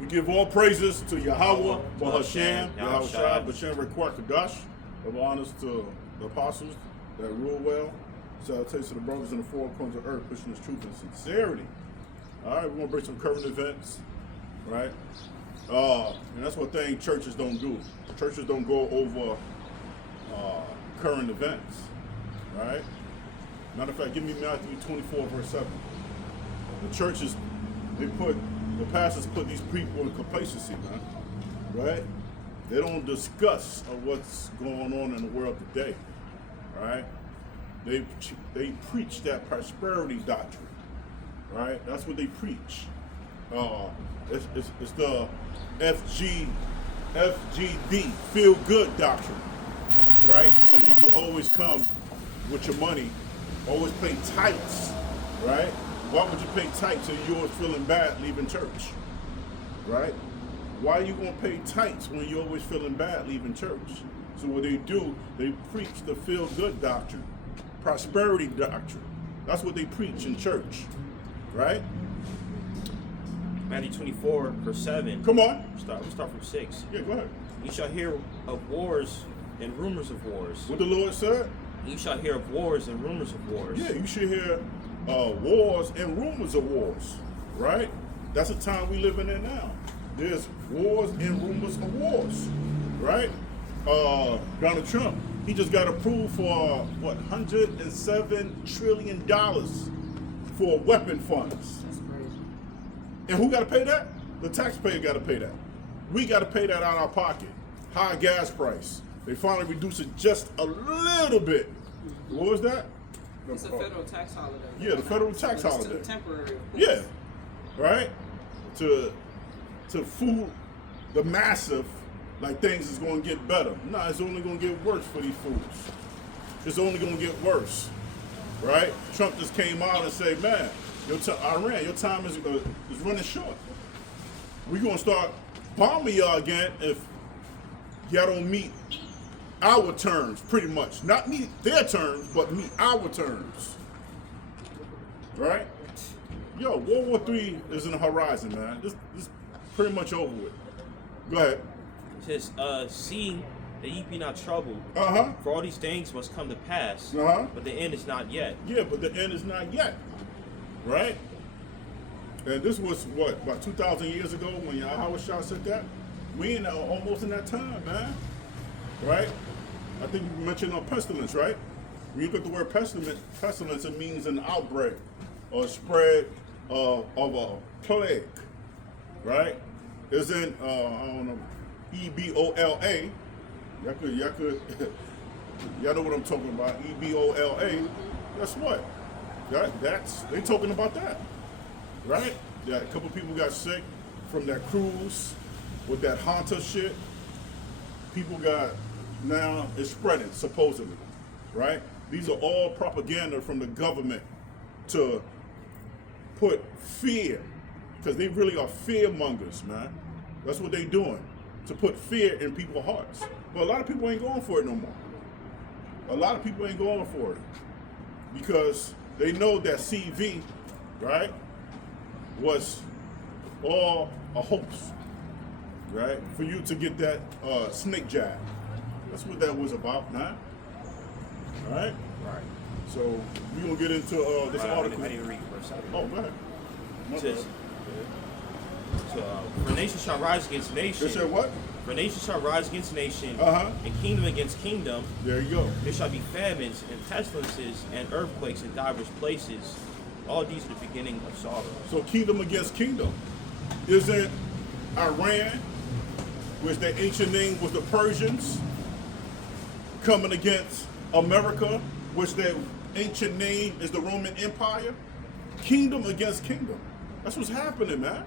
We give all praises to Yahweh, Bahasham, Yahweh Yahushua, Bashem, Rekwar, Kadash. Of honors to the apostles that rule well. Salutations to the brothers in the four corners of earth, pushing this truth and sincerity. All right, we're going to bring some current events, right? And that's one thing churches don't do. Churches don't go over current events, right? Matter of fact, give me Matthew 24, verse 7. The churches, the pastors put these people in complacency, man, right? They don't discuss what's going on in the world today, right? They preach that prosperity doctrine, right? That's what they preach. It's the FGD, feel good doctrine, right? So you can always come with your money, always pay tights, right? Why would you pay tights if you're always feeling bad leaving church, right? Why are you going to pay tights when you're always feeling bad leaving church? So what they do, they preach the feel good doctrine, prosperity doctrine. That's what they preach in church, right? Matthew 24, verse 7. Come on. We'll start from 6. Yeah, go ahead. You shall hear of wars and rumors of wars. What the Lord said? You shall hear of wars and rumors of wars. Yeah, you should hear wars and rumors of wars, right? That's the time we living in now. There's wars and rumors of wars, right? Donald Trump, he just got approved for what, $107 trillion for weapon funds. That's crazy. And who got to pay that? The taxpayer got to pay that. We got to pay that out of our pocket. High gas price. They finally reduced it just a little bit. What was that? It's a federal tax holiday. Yeah, the federal tax holiday. It's temporary. Yeah, right? To fool the massive like things is going to get better. No, it's only going to get worse for these fools. It's only going to get worse, right? Trump just came out and said, man, Iran, your time is running short. We're going to start bombing y'all again if y'all don't meet our terms, pretty much. Not meet their terms, but meet our terms, right? Yo, World War III is in the horizon, man. This pretty much over with. Go ahead. It says, see that ye be not troubled, Uh-huh. for all these things must come to pass, Uh-huh. but the end is not yet. Yeah, but the end is not yet, right? And this was, what, about 2,000 years ago when Yahweh Shah said that? We in almost in that time, man, right? I think you mentioned pestilence, right? When you look at the word pestilence, it means an outbreak or spread of a plague, right? It's in, I don't know, Ebola. Y'all know what I'm talking about. Ebola. Guess what? They talking about that, right? Yeah, a couple people got sick from that cruise with that Hanta shit. People got, now it's spreading supposedly, right? These are all propaganda from the government to put fear, because they really are fear mongers, man. That's what they doing, to put fear in people's hearts. But a lot of people ain't going for it no more. A lot of people ain't going for it because they know that CV, right, was all a hoax, right, for you to get that snake jab. That's what that was about, man. All right? Right. So we're going to get into this article. I need to read verse 7. Oh, go ahead. It says, for nation shall rise against nation. They said what? For nation shall rise against nation, Uh-huh. and kingdom against kingdom. There you go. There shall be famines and pestilences and earthquakes in divers places. All these are the beginning of sorrow. So kingdom against kingdom. Isn't Iran, which their ancient name was the Persians, coming against America, which their ancient name is the Roman Empire? Kingdom against kingdom. That's what's happening, man.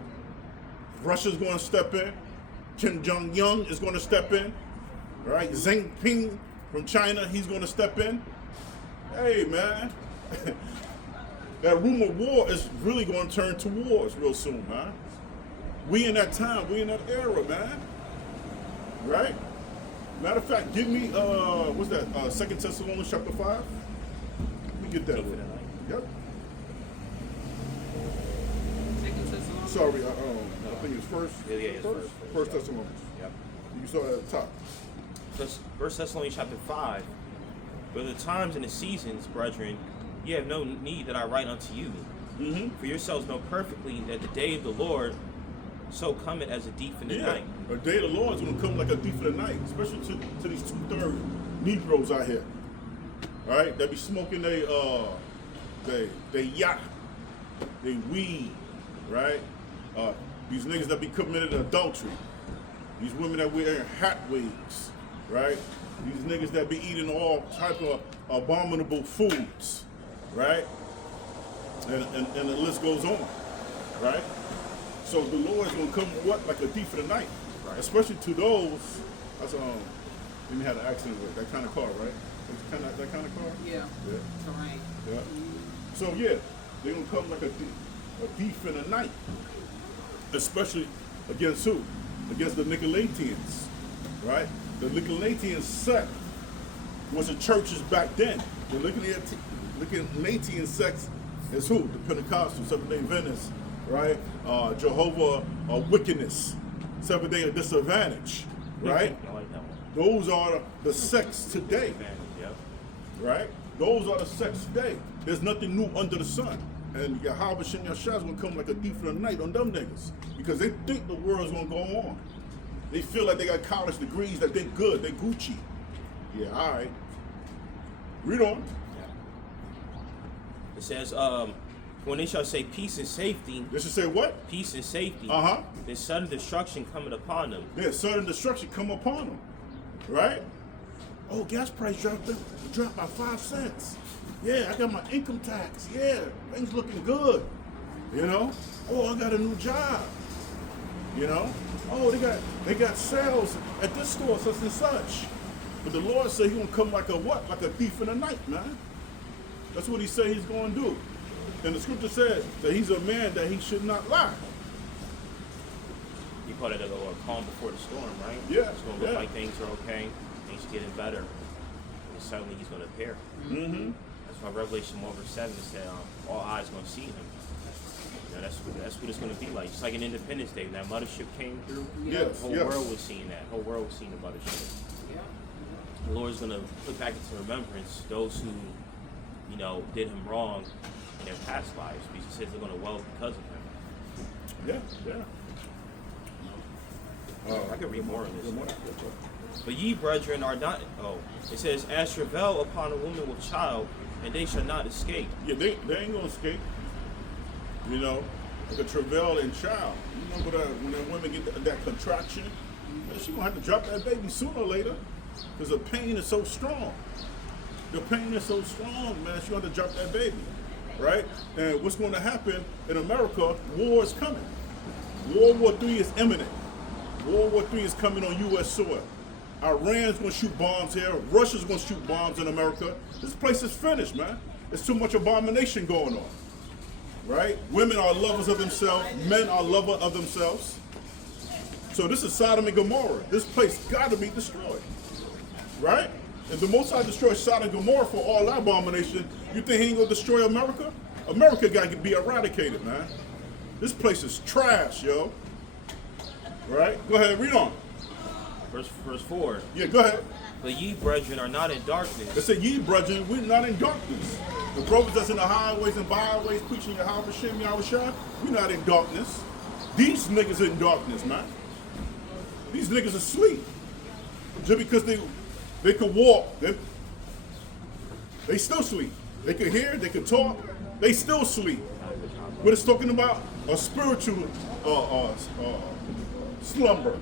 Russia's going to step in. Kim Jong-un is going to step in. Right? Xi Jinping from China, he's going to step in. Hey, man. That rumor of war is really going to turn to wars real soon, man. We in that time, we in that era, man. Right? Matter of fact, give me, what's that, 2 Thessalonians chapter 5? Let me get that one. Yep. Second Thessalonians. Sorry, think it's first. Yeah, it's First yeah. Thessalonians. Yep. You saw that at the top. First Thessalonians chapter 5. But the times and the seasons, brethren, ye have no need that I write unto you. Mm-hmm. For yourselves know perfectly that the day of the Lord so cometh as a thief in the Yeah, night. a day of the Lord is going to come like a thief in the night, especially to these 2/3 Negroes out here. All right, they be smoking they yacht, they weed, right? These niggas that be committing adultery, these women that wear hat wigs, right? These niggas that be eating all type of abominable foods, right? And the list goes on, right? So the Lord is gonna come what like a thief in the night, Right. especially to those. That's then you had an accident with that kind of car, right? It's kind of that kind of car. Yeah. Yeah. Terrain. Yeah. So yeah, they're gonna come like a thief in the night, especially against who? Against the Nicolaitans, right? The Nicolaitans sect was the churches back then. The Nicolaitan sect is who? The Pentecostal, Seventh-day Adventists, right? Jehovah Wickedness, Seventh-day Disadvantage, right? I like that one. Those are the sects today. Yep. Right? Those are the sects today. There's nothing new under the sun. And Yahweh Shem Yahshua is going to come like a thief in the night on them niggas. Because they think the world's going to go on. They feel like they got college degrees, that they're good, they're Gucci. Yeah, all right. Read on. It says, when they shall say peace and safety, They should say what? peace and safety, Uh-huh. then sudden destruction coming upon them. Yeah, sudden destruction come upon them. Right? Oh, gas price dropped by 5 cents. Yeah, I got my income tax. Yeah, things looking good. You know? Oh, I got a new job. You know? Oh, they got sales at this store, such and such. But the Lord said he's gonna come like a what? Like a thief in the night, man. That's what he said he's gonna do. And the scripture said that he's a man that he should not lie. You call it a calm before the storm, right? Yeah, It's going to look yeah. like things are okay, things are getting better, and suddenly he's going to appear. Mm-hmm. That's why Revelation 1 verse 7 said, all eyes going to see him. You know, that's what it's going to be like. Just like in Independence Day, when that mothership came through, Yes, the whole yes. world was seeing that. The whole world was seeing the mothership. Yeah. The Lord's going to put back into remembrance those who, you know, did him wrong in their past lives, because he says they're going to well because of him. Yeah, yeah. I could read more of this. Good morning. But ye, brethren, are not. Oh, it says, as travail upon a woman with child, and they shall not escape. Yeah, they ain't gonna escape. You know, like a travail in child. You remember that when that women get that contraction, man, she gonna have to drop that baby sooner or later, because the pain is so strong. The pain is so strong, man. She gonna have to drop that baby, right? And what's going to happen in America? War is coming. World War III is imminent. World War III is coming on U.S. soil. Iran's gonna shoot bombs here. Russia's gonna shoot bombs in America. This place is finished, man. There's too much abomination going on, right? Women are lovers of themselves. Men are lovers of themselves. So this is Sodom and Gomorrah. This place got to be destroyed, right? If the Most High destroys Sodom and Gomorrah for all that abomination, you think he ain't gonna destroy America? America got to be eradicated, man. This place is trash, yo. Right? Go ahead, read on. Verse 4. Yeah, go ahead. But ye, brethren, are not in They darkness, say, ye brethren, we're not in darkness. The brothers that's in the highways and byways preaching Yahweh Shem Yahushua, we're not in darkness. These niggas in darkness, man. These niggas asleep. Just because they could walk, they still sleep. They could hear, they could talk, they still sleep. What it's talking about? A spiritual slumber.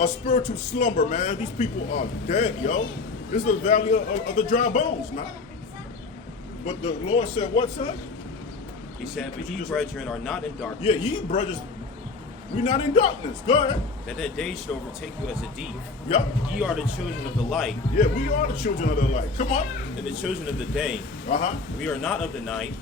A spiritual slumber, man. These people are dead, yo. This is the valley of the dry bones, man. But the Lord said, what, son? he said, but ye, brethren, are not in darkness, Yeah, ye brothers, we not in darkness. Go ahead. that day should overtake you as a thief. Yup. Ye are the children of the light, Yeah, we are the children of the light. Come on. and the children of the day. Uh-huh. We are not of the night,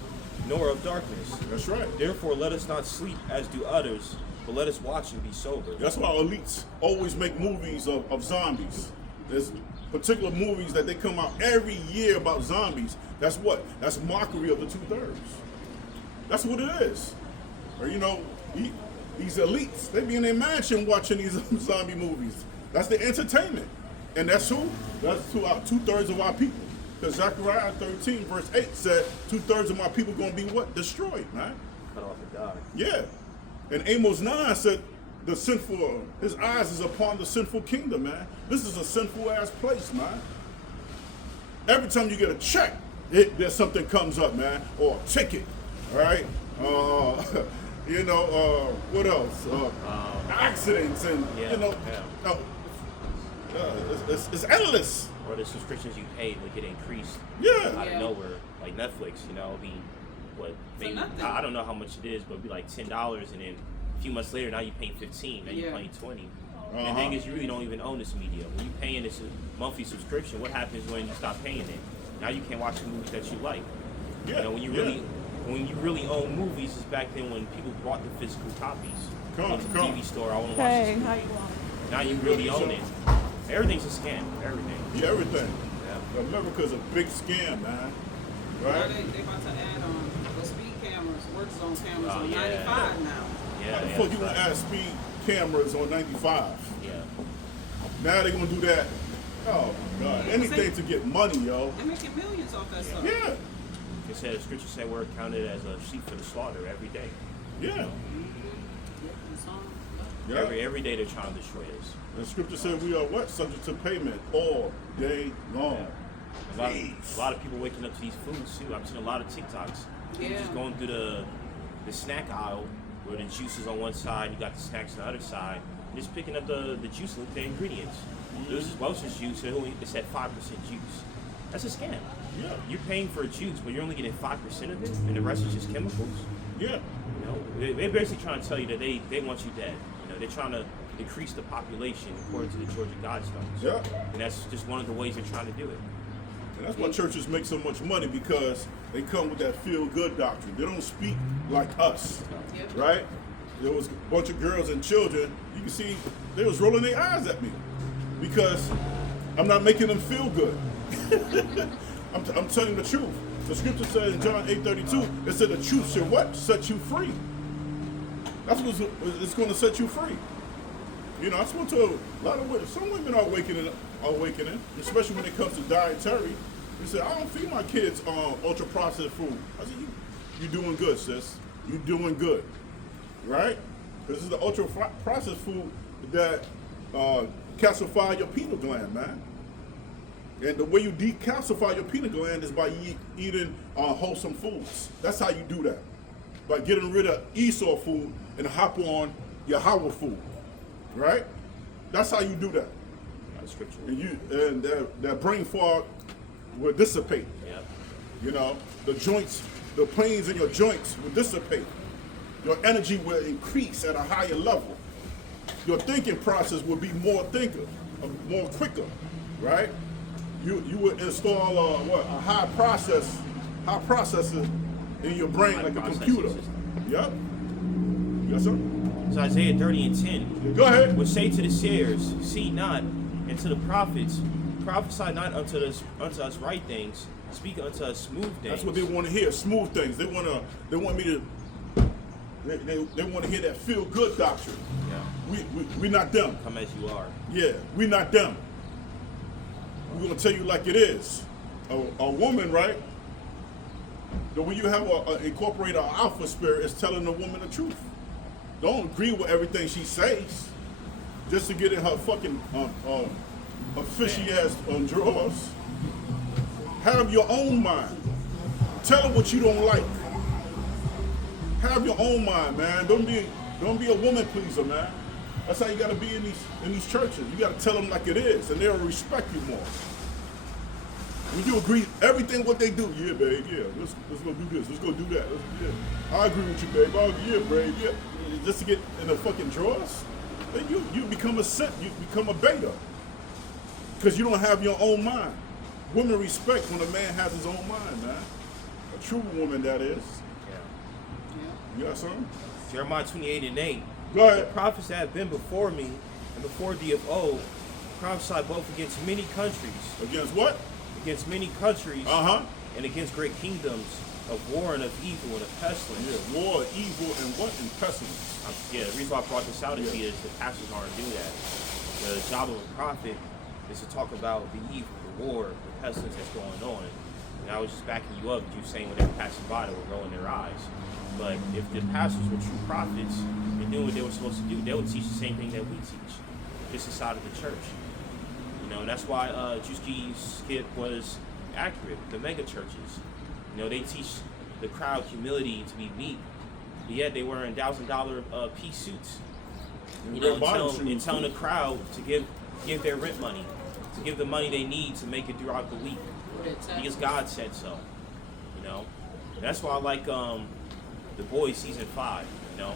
nor of darkness. That's right. Therefore, let us not sleep as do others, but let us watch and be sober. That's why elites always make movies of zombies. There's particular movies that they come out every year about zombies. That's what? That's mockery of the 2/3. That's what it is. Or, you know, these elites. They be in their mansion watching these zombie movies. That's the entertainment. And that's who? That's two-thirds of our people. Because Zechariah 13 verse 8 said 2/3 of my people going to be what? Destroyed, man. Cut off and die. Yeah. And Amos 9 said the sinful, his eyes is upon the sinful kingdom, man. This is a sinful ass place, man. Every time you get a check, there's something comes up, man. Or a ticket, all right? What else? Accidents and, it's endless. Or the subscriptions you pay to get increased Yeah. out of nowhere, like Netflix, be what maybe nothing. I don't know how much it is, but it'd be like $10, and then a few months later now you're paying $15, now you're paying $20. And the thing is, you really don't even own this media. When you're paying this monthly subscription, what happens when you stop paying it? Now you can't watch the movies that you like. Yeah. When you really own movies, is back then when people bought the physical copies. Come to the TV store. I want to watch this movie. Now you really own it. Everything's a scam. Everything. Yeah, everything. Yeah. America's a big scam, man. Now Right? they about to add the speed cameras, work zone cameras Oh, on yeah. 95 now. Yeah. How the yeah, fuck you gonna add speed cameras on 95? Yeah. Now they gonna do that. Oh my God! Yeah, Anything to get money, yo. They're making millions off that stuff. Yeah, It said, the scripture said we're counted as a sheep for the slaughter every day. yeah, It's on. yeah. Every day they're trying to destroy us. The scripture said we are what? Subject to payment all day long. A lot of people waking up to these foods too. I've seen a lot of TikToks. People Yeah. just going through the snack aisle where the juice is on one side, you got the snacks on the other side. Just picking up the juice, the ingredients. This is Welch's juice. It said 5% juice. That's a scam. Yeah, You're paying for a juice, but you're only getting 5% of it, and the rest is just chemicals. yeah, They're basically trying to tell you that they want you dead. They're trying to decrease the population according to the Georgia Guidestones. yeah. And that's just one of the ways they're trying to do it. And that's why churches make so much money, because they come with that feel-good doctrine. They don't speak like us, Yep. right? There was a bunch of girls and children. You can see they was rolling their eyes at me because I'm not making them feel good. I'm telling you the truth. The scripture says in John 8:32, it said the truth shall what? Set you free. That's what it's going to set you free. I spoke to a lot of women. Some women are awakening, especially when it comes to dietary. They said, I don't feed my kids ultra-processed food. I said, you doing good, sis. You doing good, right? This is the ultra-processed food that calcify your pineal gland, man. And the way you decalcify your pineal gland is by eating wholesome foods. That's how you do that. By getting rid of Esau food and hop on Yahweh food, right? That's how you do that. That's scripture. And that brain fog will dissipate. Yeah. The joints, the pains in your joints will dissipate. Your energy will increase at a higher level. Your thinking process will be more quicker, right? You would install a high processor in your brain, like a computer. System. Yep. Yes, sir. So Isaiah 30 and 10. Go ahead. Which say to the seers, see not, and to the prophets, prophesy not unto us right things, speak unto us smooth things. That's what they want to hear, smooth things. They want me to. They want to hear that feel good doctrine. Yeah. We not them. Come as you are. Yeah, we not them. We're gonna tell you like it is. A woman, right? But when you have incorporate an alpha spirit, it's telling the woman the truth. Don't agree with everything she says, just to get in her fucking fishy ass drawers. Have your own mind. Tell her what you don't like. Have your own mind, man. Don't be a woman pleaser, man. That's how you gotta be in these churches. You gotta tell them like it is, and they'll respect you more. When you agree everything what they do, yeah, babe, yeah, let's go do this, let's go do that. I agree with you, babe. Oh, yeah, babe, yeah. Just to get in the fucking drawers, then you become you become a beta, because you don't have your own mind. Women respect when a man has his own mind, man. A true woman, that is. Yeah. You got something? Jeremiah 28 and 8. Go The ahead. prophets that have been before me and before thee of old prophesied both against many countries, Against what? against many countries, Uh-huh. and against great kingdoms, of war and of evil and of pestilence. Yeah, war, evil, and what? And pestilence. Yeah, the reason why I brought this out is because the pastors aren't do that. The job of a prophet is to talk about the evil, the war, the pestilence that's going on. And I was just backing you up, you saying whenever passing by, they were rolling their eyes. But if the pastors were true prophets and knew what they were supposed to do, they would teach the same thing that we teach, just inside of the church. You know, and that's why Drewski's skit was accurate. The mega churches, you know, they teach the crowd humility to be meek, but yet they wearing $1,000 piece suits. You know, and telling the crowd to give their rent money, to give the money they need to make it throughout the week, because God said so. You know, that's why I like The Boys season 5. You know,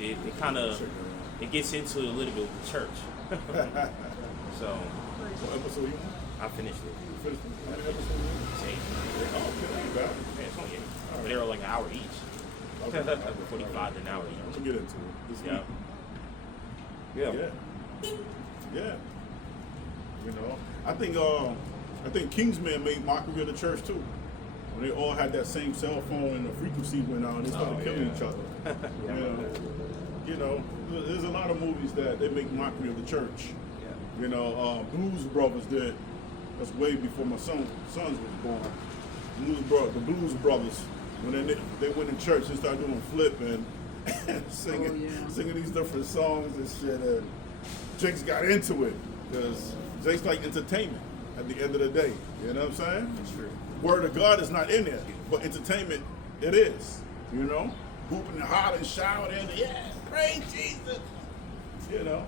it kind of gets into a little bit with the church. So What episode you on? I finished it. Finished it? How many episodes you on? It's 8. Oh, okay, ain't bad. Yeah, it's only 8. But they were like an hour each. Okay. 45 to an hour each. We'll get into it this Yeah. week. Yeah. Yeah. You know, I think Kingsman made mockery of the church too. When they all had that same cell phone and the frequency went out and they started killing each other. You know, there's a lot of movies that they make mockery of the church. Yeah. You know, Blues Brothers did. That's way before my sons was born. The Blues Brothers, when they went in church and started doing flip and singing these different songs and shit. And Jake's got into it because Jake's like entertainment at the end of the day. You know what I'm saying? That's true. Word of God is not in there, but entertainment it is. You know, hooping and hollering, shouting, yeah, praise Jesus. You know,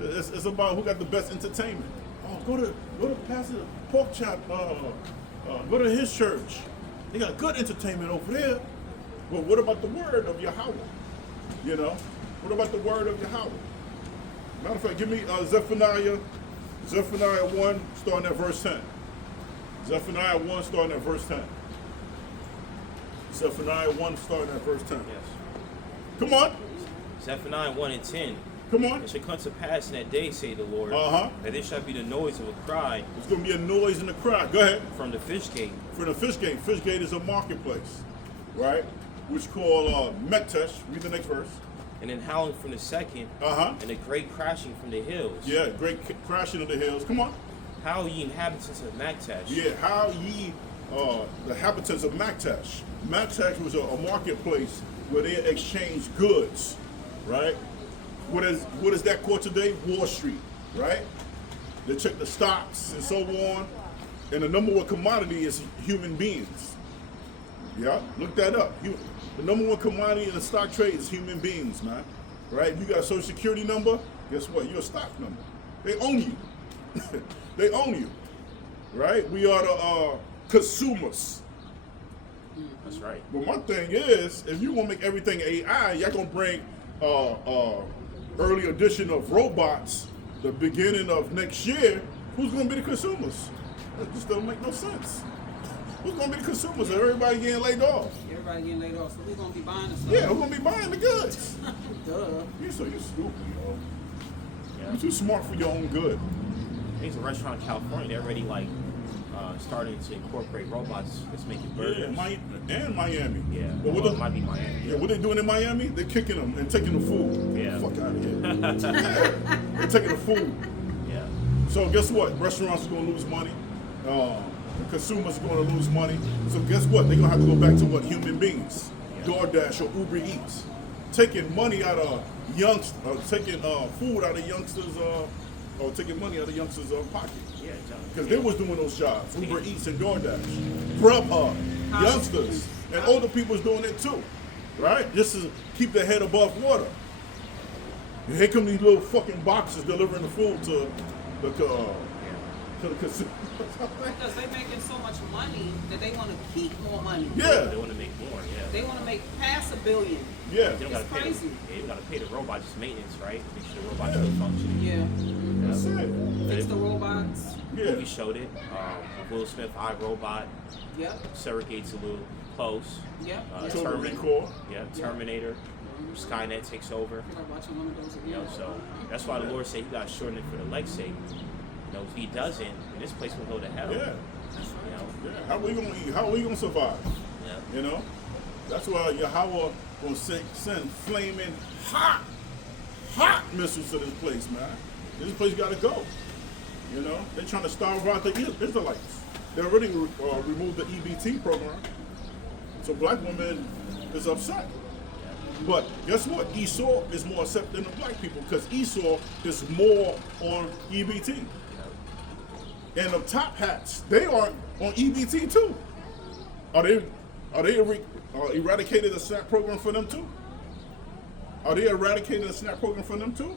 it's about who got the best entertainment. Oh, go to Pastor Porkchop. Go to his church. They got good entertainment over there. But what about the word of Yahweh? You know, what about the word of Yahweh? Matter of fact, give me Zephaniah 1, starting at verse 10. Zephaniah 1, starting at verse 10. Zephaniah 1, starting at verse 10. Yes. Come on. Zephaniah 1 and 10. Come on. It shall come to pass in that day, say the Lord, Uh-huh. that there shall be the noise of a cry There's going to be a noise in the crowd. Go ahead. from the fish gate. For the fish gate. Fish gate is a marketplace, right? Which called Mektesh. Read the next verse. And then howling from the second, Uh-huh. and a great crashing from the hills. Yeah, great crashing of the hills. Come on. How ye inhabitants of Maktesh. Yeah, how ye, the inhabitants of Maktesh. Maktesh was a marketplace where they exchanged goods, right? What is that called today? Wall Street, right? They check the stocks and so on. And the number one commodity is human beings. Yeah, look that up. The number one commodity in the stock trade is human beings, man. Right? You got a social security number, guess what? You're a stock number. They own you. They own you. Right? We are the consumers. That's right. But my thing is, if you want to make everything AI, y'all gonna bring early edition of robots the beginning of next year. Who's gonna be the consumers? That just don't make no sense. Who's gonna be the consumers? Everybody getting laid off. Everybody getting laid off, so who's gonna be buying the stuff? Yeah, who's gonna be buying the goods? Duh. You stupid, yo. Yeah. You're too smart for your own good. I think it's a restaurant in California. They're already like starting to incorporate robots that's making burgers. And Miami. Yeah. But what Well, it might be Miami. Yeah, what they doing in Miami? They're kicking them and taking the food. Yeah. Fuck out of here. Yeah, they're taking the food. Yeah. So guess what? Restaurants are going to lose money. Consumers are going to lose money. So guess what? They're going to have to go back to what? Human beings. Yeah. DoorDash or Uber Eats. Taking money out of taking food out of youngsters, or taking money out of youngsters' pocket. Yeah. Because they was doing those jobs. Uber Eats and DoorDash. Grubhub. Youngsters. And older people's doing it too. Right? Just to keep their head above water. And here come these little fucking boxes delivering the food to the consumer. Because they're making so much money that they want to keep more money. Yeah. They want to make more. Yeah. They want to make past $1 billion. Yeah. They don't gotta It's pay. crazy. You gotta pay the robot just maintenance, right? Make sure the robot's still functioning. Yeah. That's it. Fix the robots. Yeah. We showed it. Will Smith, iRobot, Yep. surrogates a little close. Yep. Total Terminator. Recall. Yeah. Terminator. Skynet takes over. I like watching one of those You know, again. so that's why the Lord said He got to shorten it for the elect's sake. You know, if He doesn't, then this place will go to hell. Yeah. You know. Yeah. How we gonna eat? How we gonna survive? Yeah. You know? That's why Yahweh gonna send flaming hot missiles to this place, man. This place gotta go. You know? They're trying to starve out the Israelites. They already removed the EBT program. So black women is upset. But guess what? Esau is more accepted than the black people because Esau is more on EBT. And the top hats, they are on EBT too. Are they eradicated the SNAP program for them too? Are they eradicating the SNAP program for them too?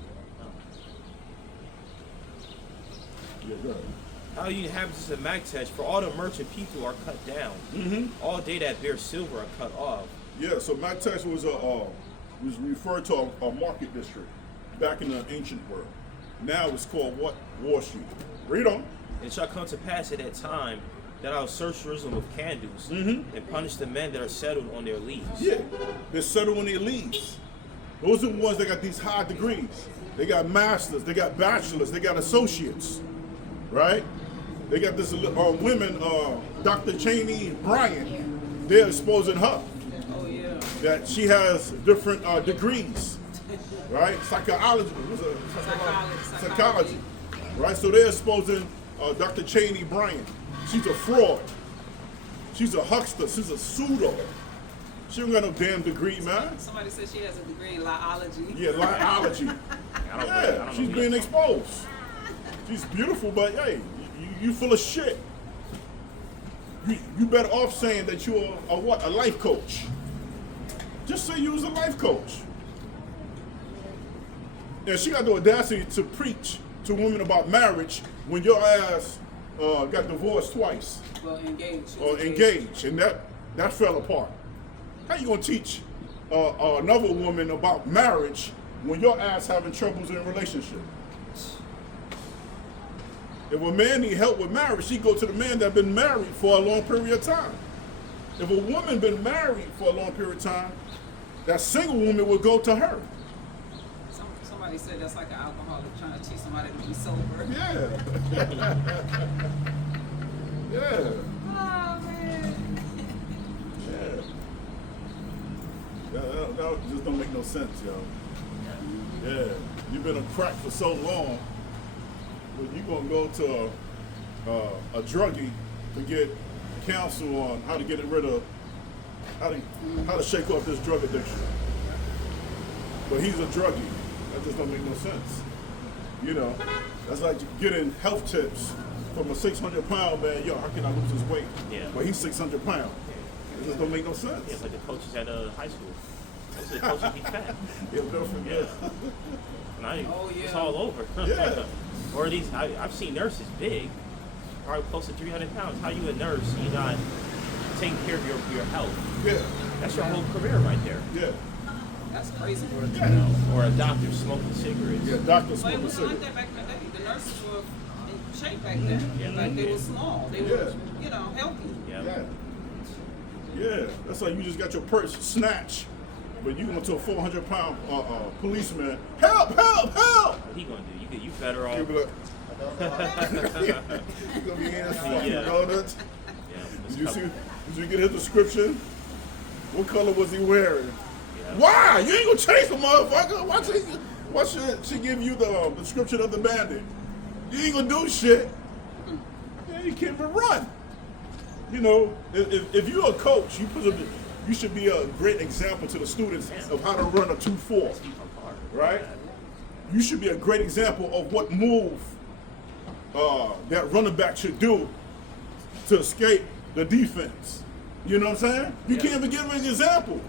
Yeah, go ahead. How you inhabitants of Magtesh, for all the merchant people are cut down. All they that bear silver are cut off. Yeah, so Magtesh was referred to a market district back in the ancient world. Now it's called what? Wall Street. Read on. It shall come to pass at that time that I will search Jerusalem with candles and punish the men that are settled on their leaves. Yeah, they're settled on their leaves. Those are the ones that got these high degrees. They got masters, they got bachelors, they got associates, right? They got this women, Dr. Cheney Bryant. They're exposing her. Oh yeah. That she has different degrees, right? Psychology, right? So they're exposing Dr. Cheney Bryant. She's a fraud. She's a huckster. She's a pseudo. She don't got no damn degree, man. Somebody said she has a degree in liology. Yeah, liology. Yeah, she's being exposed. She's beautiful, but hey, you full of shit. You better off saying that you're a life coach. Just say you was a life coach. And she got the audacity to preach to women about marriage when your ass got divorced twice. Well, engaged. Or engaged, and that fell apart. How you gonna teach another woman about marriage when your ass having troubles in a relationship? If a man need help with marriage, she go to the man that been married for a long period of time. If a woman been married for a long period of time, that single woman would go to her. Somebody said that's like an alcoholic trying to teach somebody to be sober. Yeah. Yeah. Oh man. Yeah. That just don't make no sense, yo. Yeah. You've been a crack for so long, but you gonna go to a druggie to get counsel on how to get rid of how to shake off this drug addiction. But he's a druggie. That just don't make no sense. You know, that's like getting health tips from a 600-pound man. Yo, how can I lose this weight? Yeah. But he's 600 pounds. It just don't make no sense. Yeah, like the coaches at high school. Most of the coaches be fat. Yeah, don't forget. It's all over. Yeah. Or these, I've seen nurses big, probably close to 300 pounds. How you a nurse? You're not taking care of your health. Yeah. That's your whole career right there. Yeah. That's crazy. You know, or a doctor smoking cigarettes. Yeah, doctor But it smoking wasn't like cigarettes. that back in the day. The nurses were in shape back then. Yeah. Like they were small. They were, healthy. Yeah. Yeah. Yeah. That's like you just got your purse snatched, but you going to a 400-pound policeman. Help! Help! Help! What he gonna do? You better off. You'll be like, you gonna be in his fucking donuts. Yeah, Did you get his description? What color was he wearing? Yeah. Why? You ain't gonna chase the motherfucker. Why should she give you the description of the bandit? You ain't gonna do shit. Yeah, you can't even run. You know, if you're a coach, you should be a great example to the students of how to run a 2-4, right? You should be a great example of what move that running back should do to escape the defense. You know what I'm saying? You can't even give an example.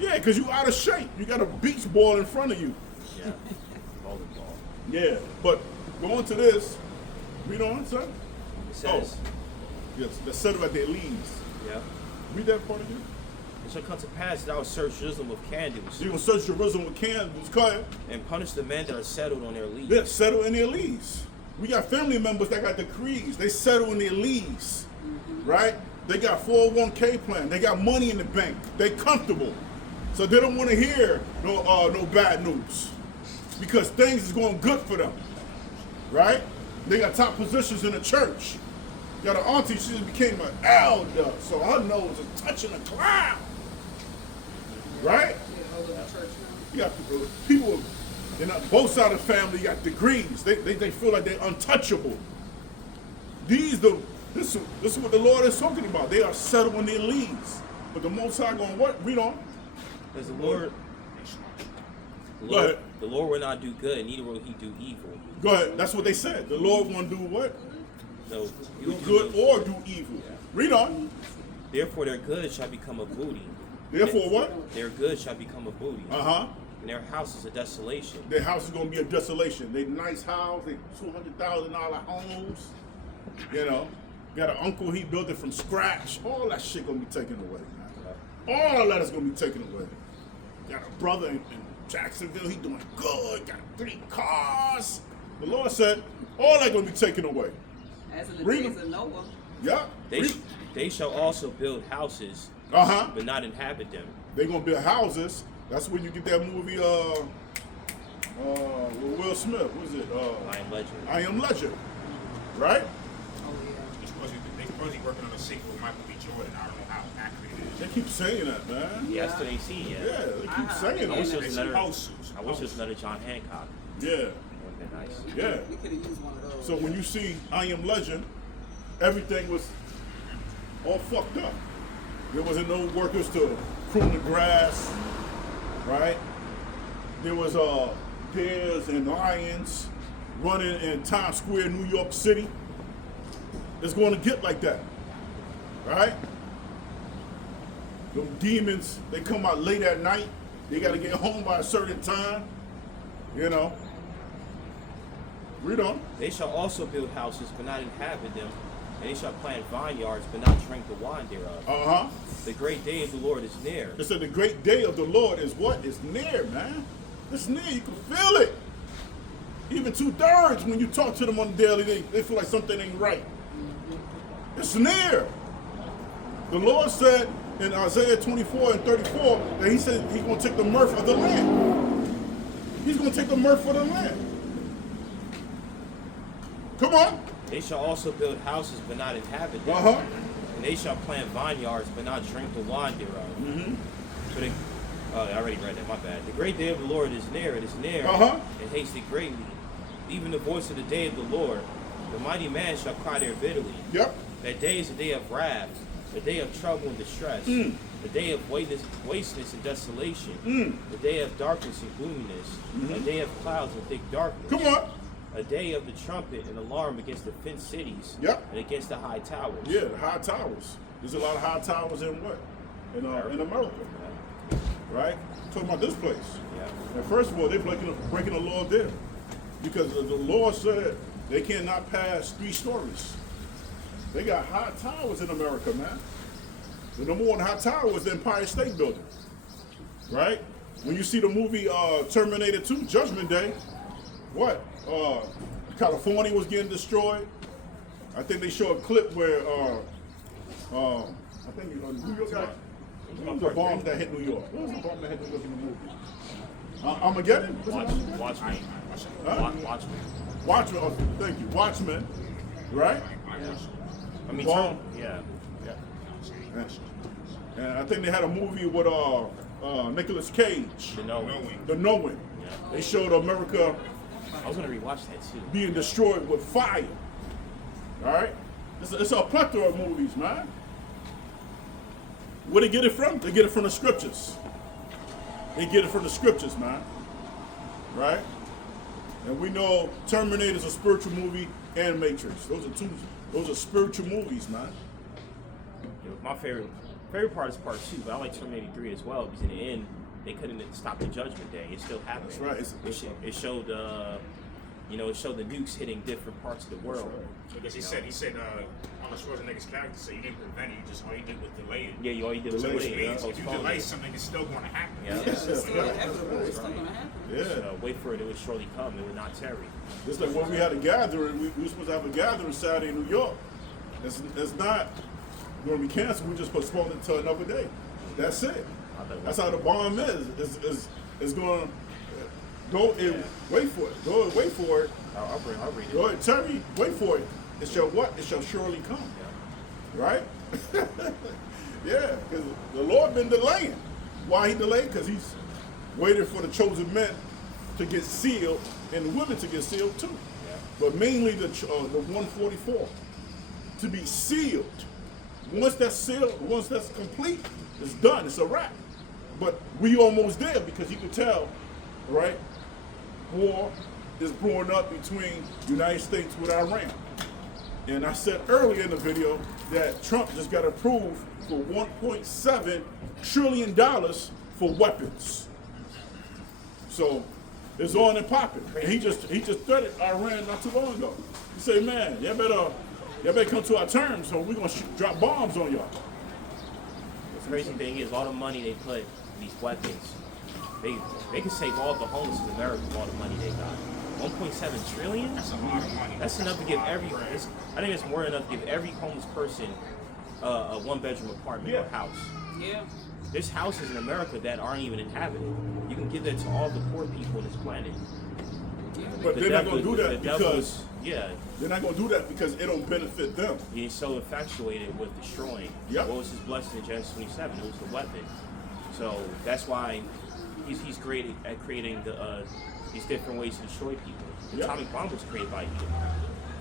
Yeah, because you out of shape. You got a beach ball in front of you. Yeah. Volleyball. Yeah, but going to this, read on, son. It says, Yes, let's settle at their leaves. yeah. Read that part again. It shall come to pass that I will search Jerusalem with candles So you're going to search Jerusalem with candles, Kaya. and punish the men that are settled on their leaves. They're settled in their leaves. We got family members that got decrees. They settle in their leaves, right? They got 401k plan. They got money in the bank. They comfortable. So they don't want to hear no bad news because things is going good for them, right? They got top positions in the church. Got an auntie, she just became an elder, so her nose is touching the ground. Right? Yeah, over the church now. You got people in both sides of the family got degrees. They feel like they're untouchable. This is what the Lord is talking about. They are settled in their leads. But the Most High going what? Read on. Because the Lord, Go ahead. the Lord will not do good, neither will he do evil. Go ahead. That's what they said. The Lord want to do what? So he Do will good or do evil. Read on. Therefore their good shall become a booty. Therefore what? Their good shall become a booty. Uh-huh. And their house is a desolation. Their house is going to be a desolation. They nice house. They $200,000 homes. You know. Got an uncle, he built it from scratch. All that shit going to be taken away, man. All that is going to be taken away. Got a brother in Jacksonville. He doing good. Got 3 cars. The Lord said, all that going to be taken away. As in the Read days them. of Noah. Yeah. They shall also build houses, Uh-huh. but not inhabit them. They going to build houses. That's when you get that movie, with Will Smith. What is it? I am legend. I Am Legend. Right? Oh yeah. They supposedly working on a sequel with Michael B. Jordan. I don't know how accurate it They is. keep saying that, man. Yeah, I still ain't seen it yet. Yeah, they keep Uh-huh. saying I wish that. it was another. Supposed. I wish it was another John Hancock. Yeah, That would have been nice. yeah. We could have used one of those. So when you see I Am Legend, everything was all fucked up. There wasn't no workers to prune the grass, right? There was bears and lions running in Times Square, New York City. It's going to get like that, right? Them demons, they come out late at night. They got to get home by a certain time, you know. Read on. They shall also build houses, but not inhabit them. And they shall plant vineyards, but not drink the wine thereof. Uh-huh. The great day of the Lord is near. It said the great day of the Lord is what? It's near, man. It's near. You can feel it. Even 2/3 when you talk to them on the daily, they feel like something ain't right. It's near. The Lord said in Isaiah 24:34 that he said he's going to take the mirth of the land. He's going to take the mirth of the land. Come on. They shall also build houses, but not inhabit them. Uh-huh. And they shall plant vineyards, but not drink the wine thereof. Mm-hmm. I already read that, my bad. The great day of the Lord is near, it is near, Uh-huh. and hasted greatly. Even the voice of the day of the Lord, the mighty man shall cry there bitterly. Yep. That day is a day of wrath, a day of trouble and distress, a day of wasteness and desolation, a day of darkness and gloominess, a day of clouds and thick darkness. Come on. A day of the trumpet and alarm against the fenced cities Yep. and against the high towers. Yeah, the high towers. There's a lot of high towers in what? In America. Right? Talking about this place. Yeah. And first of all, they're breaking the law there. Because the law said they cannot pass 3 stories. They got high towers in America, man. The number one high tower was the Empire State Building. Right? When you see the movie Terminator 2, Judgment Day, what? California was getting destroyed. I think they show a clip where I think New York got what was the bomb that hit New York? What was the bomb that hit New York in the movie? Armageddon? What's it called? Watchmen. Huh? Watchmen. Watchmen. Oh, thank you. Watchmen. Right? I mean, Bomb. yeah. And I think they had a movie with Nicolas Cage, The Knowing. The Knowing. Yeah. They showed America I was gonna rewatch that too. being destroyed with fire. All right? It's a plethora of movies, man. Where they get it from? They get it from the scriptures. They get it from the scriptures, man. Right? And we know Terminator is a spiritual movie and Matrix. Those are spiritual movies, man. My favorite part is part 2, but I like Terminator 3 as well because in the end they couldn't stop the Judgment Day. It still happened. That's right. It showed it showed the nukes hitting different parts of the world. Because he said Arnold Schwarzenegger's character said you didn't prevent it, all you did was delay it. Yeah, all you did was Delay Which delay it. means if you Postpone delay it. something, it's still going to happen. Yeah. Yeah, it's still inevitable. It's still gonna happen. Yeah. Wait for it. It would surely come. It would not tarry. Just like when we had a gathering, we were supposed to have a gathering Saturday in New York. It's not going to be canceled. We just postponed it until another day. That's it. That's how the bomb is. It's going to go and wait for it. Go and wait for it. I'll read it. Go ahead, Terry, wait for it. it shall what? It shall surely come. Right? Yeah, because the Lord been delaying. Why he delayed? Because he's waiting for the chosen men to get sealed and the women to get sealed too. Yeah. But mainly the 144 to be sealed. Once that's sealed, once that's complete, it's done. It's a wrap. But we almost there because you can tell, right? War is brewing up between the United States with Iran. And I said earlier in the video that Trump just got approved for $1.7 trillion for weapons. So it's on and popping. And he just threatened Iran not too long ago. He said, man, y'all better come to our terms, or we're gonna drop bombs on y'all. The crazy thing is, all the money they put in these weapons, they can save all the homeless in America with all the money they got. 1.7 trillion? That's a lot of money. That's enough to give every. I think it's more than enough to give every homeless person a one-bedroom apartment or house. Yeah. There's houses in America that aren't even inhabited. You can give that to all the poor people on this planet. But they're not gonna do that because they're not gonna do that because it don't benefit them. He's so infatuated with destroying. Yep. What was his blessing in Genesis 27? It was the weapon. So that's why he's great at creating these different ways to destroy people. The Yep. atomic bomb was created by him.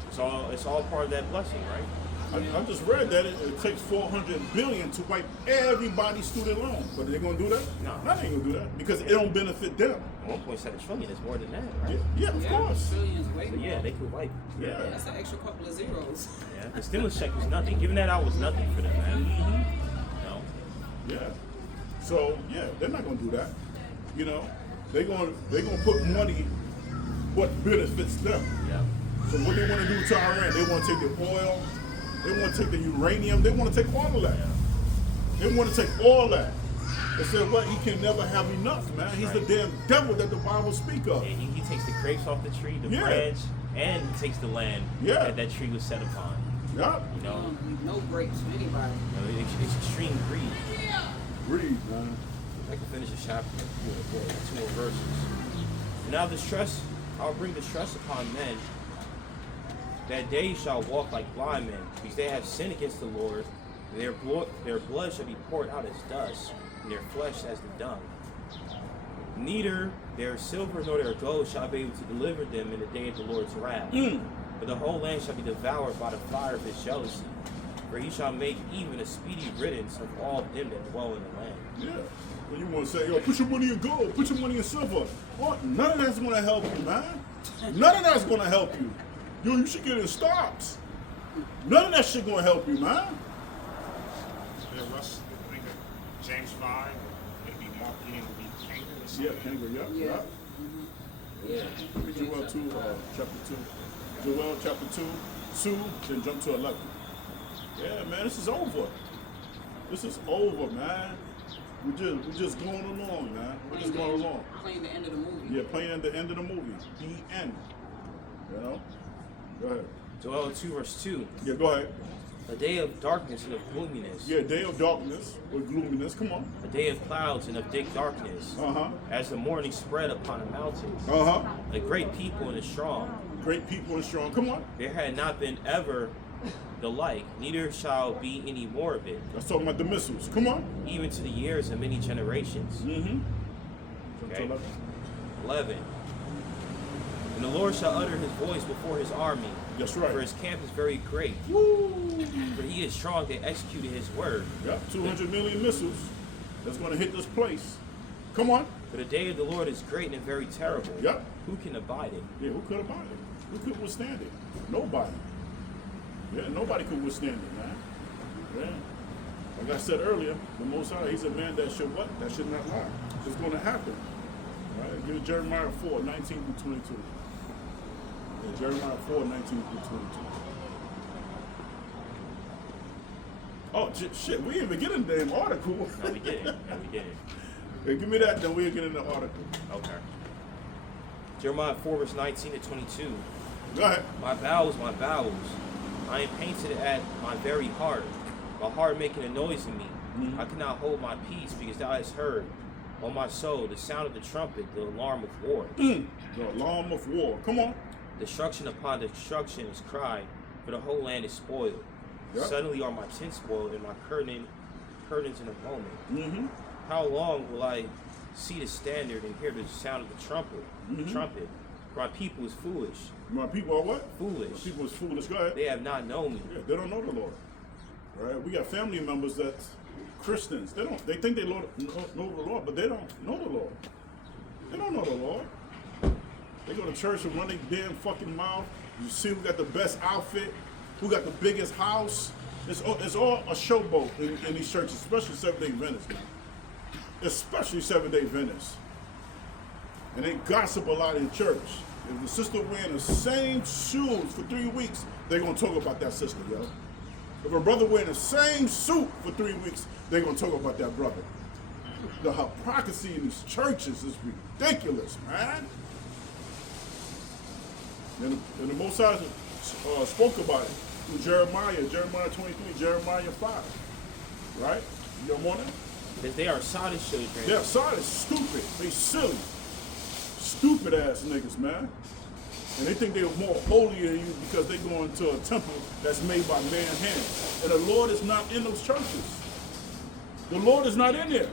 It's all part of that blessing, right? I just read that it takes $400 billion to wipe everybody's student loan, but they're gonna do that? No. They ain't gonna do that because it don't benefit them. 1.7 trillion is more than that, right? Yeah, of course. Trillions way So more. yeah, they could wipe. Yeah. That's an extra couple of zeros. Yeah, the stimulus check was nothing. Giving that out was nothing for them, man. No. Yeah. So yeah, they're not gonna do that. You know, they're gonna put money what benefits them. Yeah. So what they want to do to Iran, they want to take the oil, they want to take the uranium, they want to take all of that. They want to take all that. They said, well, he can never have enough, man. He's the damn devil that the Bible speak of. And he takes the grapes off the tree, the Yeah. branch, and he takes the land Yeah. that tree was set upon. Yeah. You know, No grapes for anybody. it's extreme greed. Read, man. I can finish the chapter, 2 more verses. Now I'll bring distress upon men, that they shall walk like blind men, because they have sinned against the Lord. Their blood shall be poured out as dust, and their flesh as the dung. Neither their silver nor their gold shall be able to deliver them in the day of the Lord's wrath. But the whole land shall be devoured by the fire of his jealousy. For he shall make even a speedy riddance of all them that dwell in the land. Yeah. When you want to say, yo, put your money in gold, put your money in silver. Well, none of that's going to help you, man. None of that's going to help you. Yo, you should get in stocks. None of that shit going to help you, man. Yeah, Russ, I think James 5, it'll be Mark Ian, will be Kangaroo. Yeah, Kangaroo, yeah. Yeah. Joel 2, chapter 2. Joel chapter 2, then jump to 11. Yeah, man, this is over. This is over, man. We're just going along, man. We're just going along. Playing the end of the movie. Yeah, playing at the end of the movie. The end. You know? Go ahead. Joel 2 verse 2. Yeah, go ahead. A day of darkness and of gloominess. Yeah, day of darkness with gloominess. Come on. A day of clouds and of thick darkness. Uh-huh. As the morning spread upon the mountains. Uh-huh. A great people and a strong. Great people and strong. Come on. There had not been ever the like, neither shall be any more of it, Let's talk about the missiles. Come on. even to the years of many generations. Mm-hmm. Okay. 11. And the Lord shall utter his voice before his army. That's right. For his camp is very great. Woo! For he is strong that executed his word. Yep, 200 million missiles that's going to hit this place. Come on. For the day of the Lord is great and very terrible. Yep. Who can abide it? Yeah, who could abide it? Who could withstand it? Nobody. Yeah, nobody could withstand it, man. Yeah. Like I said earlier, the Most High, he's a man that should what? That should not lie. It's going to happen. All right? Give it Jeremiah 4, 19 through 22. Yeah, Jeremiah 4, 19 through 22. Oh, shit, we didn't even get in the damn article. No, we didn't. No, we didn't. Hey, give me that, then we'll get in the article. Okay. Jeremiah 4 verse 19 to 22. Go ahead. My bowels, my bowels. I am painted at my very heart. My heart making a noise in me. I cannot hold my peace because thou hast heard, O my soul, the sound of the trumpet, the alarm of war. The alarm of war. Come on. Destruction upon destruction is cried, for the whole land is spoiled. Yep. Suddenly are my tents spoiled and my curtains in a moment. Mm-hmm. How long will I see the standard and hear the sound of the trumpet? Mm-hmm. The trumpet. My people is foolish. My people are what? Foolish. My people is foolish. Go ahead. They have not known me. Yeah, they don't know the Lord. Right? We got family members that's Christians. They think they know the Lord, but they don't know the Lord. They don't know the Lord. They go to church and run their damn fucking mouth. You see who got the best outfit, who got the biggest house. It's all a showboat in these churches, especially Seventh-day Adventists, man. Especially Seventh-day Adventists. And they gossip a lot in church. If the sister wearing the same shoes for 3 weeks, they're going to talk about that sister, yo. If a brother wearing the same suit for 3 weeks, they're going to talk about that brother. The hypocrisy in these churches is ridiculous, man. And the Most High spoke about it through Jeremiah 23, Jeremiah 5. Right? You don't want it? Because they are Sodom children. Yeah, Sodom is stupid. They silly. Stupid ass niggas, man. And they think they're more holy than you because they go into a temple that's made by man's hands. And the Lord is not in those churches. The Lord is not in there.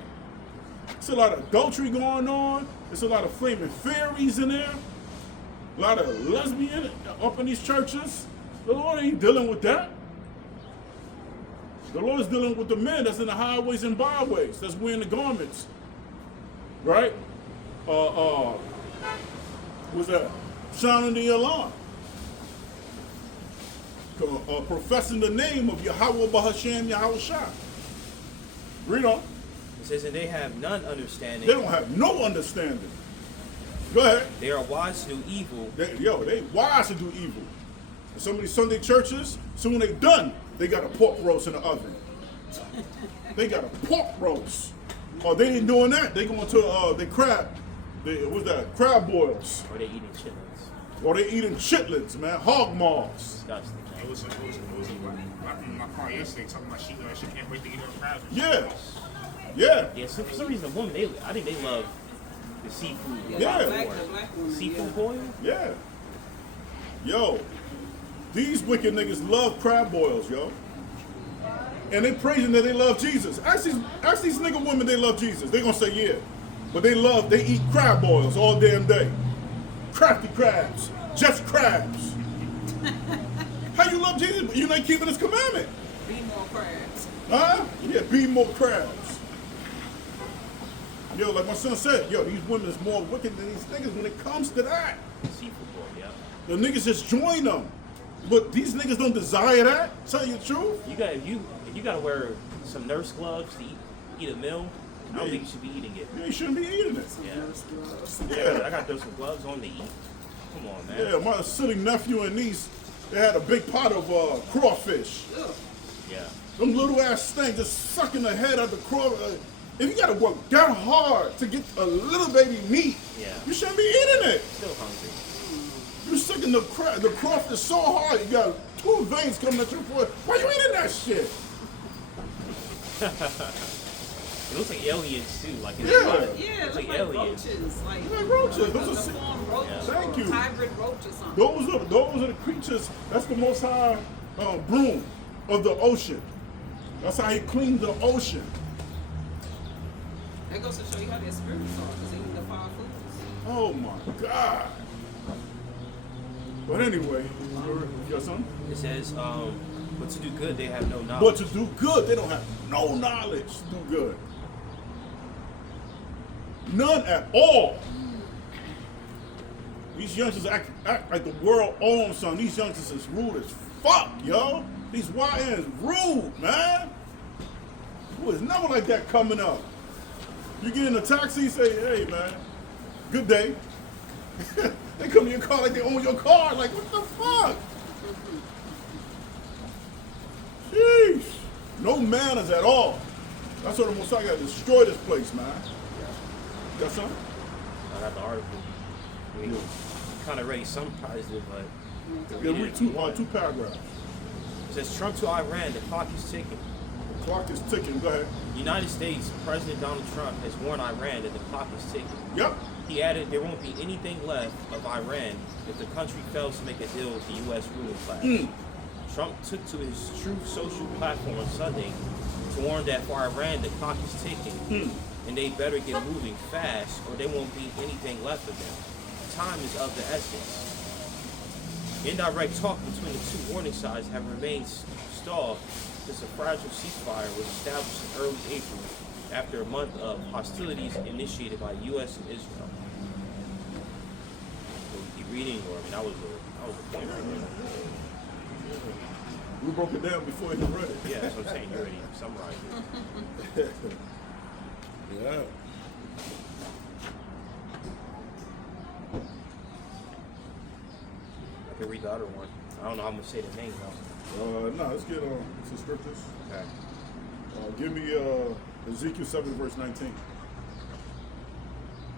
There's a lot of adultery going on. There's a lot of flaming fairies in there. A lot of lesbians up in these churches. The Lord ain't dealing with that. The Lord is dealing with the men that's in the highways and byways, that's wearing the garments. Right? What's that? Sounding the alarm. Professing the name of Yahweh Bahashem Yahweh Shah. Read on. It says, and they have none understanding. They don't have no understanding. Go ahead. They are wise to do evil. They wise to do evil. And some of these Sunday churches, soon they done, they got a pork roast in the oven. They got a pork roast. Or they ain't doing that. They going to the crab. What's that? Crab boils. Or they eating chitlins. Or they eating chitlins, man. Hog maws. Disgusting. It was a black in my car yesterday talking about she can't wait to eat her crabs. Yeah. Yeah. Yeah, so for some reason, the woman, I think they love the seafood. Yeah. The black woman, Seafood yeah. boil? Yeah. Yo, these wicked niggas love crab boils, yo. And they praising that they love Jesus. Ask these nigga women they love Jesus. They gonna say yeah. But they eat crab boils all damn day. Crafty crabs. Just crabs. How you love Jesus but you're not keeping his commandment? Be more crabs. Huh? Yeah, be more crabs. Yo, like my son said, yo, these women is more wicked than these niggas when it comes to that. Seafood boil, yeah. The niggas just join them. But these niggas don't desire that. Tell you the truth. If you gotta wear some nurse gloves to eat a meal, I don't Yeah. think you should be eating it. Yeah, you shouldn't be eating it. Yeah. I got those some gloves on to eat. Come on, man. Yeah, my silly nephew and niece, they had a big pot of crawfish. Ugh. Yeah. Them little ass things just sucking the head out the crawfish. If you gotta work that hard to get a little baby meat, Yeah. you shouldn't be eating it. Still hungry. You're sucking the crawfish so hard, you got 2 veins coming at your foot. Why you eating that shit? It looks like aliens too. Like it's Yeah. like, Yeah, it's like like aliens. roaches. Like roaches. Like Those are uniform roaches. Thank or you. Hybrid roach or something. Those are the creatures. That's the Most High broom of the ocean. That's how he cleans the ocean. That goes to show you how their spirits are, because they eat the 5 foods. Oh my God. But anyway, you got something? It says, but to do good they have no But knowledge. to do good, they don't have no knowledge to do good. None at all. These youngsters act like the world owns something. These youngsters is rude as fuck, yo. These YNs rude, man. It was never like that coming up. You get in a taxi, say, hey, man, good day. They come to your car like they own your car. Like, what the fuck? Sheesh. No manners at all. That's what the Most High got to destroy this place, man. Got something? I got the article. I mean, kind of raised some positive, but Yeah, read read it if you two want. paragraphs. It says Trump to Iran, the clock is ticking. The clock is ticking. Go ahead. United States President Donald Trump has warned Iran that the clock is ticking. Yep. He added there won't be anything left of Iran if the country fails to make a deal with the U.S. ruling class. Trump took to his Truth Social platform on Sunday to warn that for Iran the clock is ticking, and they better get moving fast or there won't be anything left of them. Time is of the essence. Indirect talk between the two warning sides have remained stalled since a fragile ceasefire was established in early April after a month of hostilities initiated by U.S. and Israel. So we keep reading, or I mean, that was a point right there. We broke it down before you read it. Yeah, that's what I'm saying. You already summarized it. Yeah. I can read the other one. I don't know how I'm gonna say the name though. No, let's get on some scriptures. Okay. Give me Ezekiel 7 verse 19.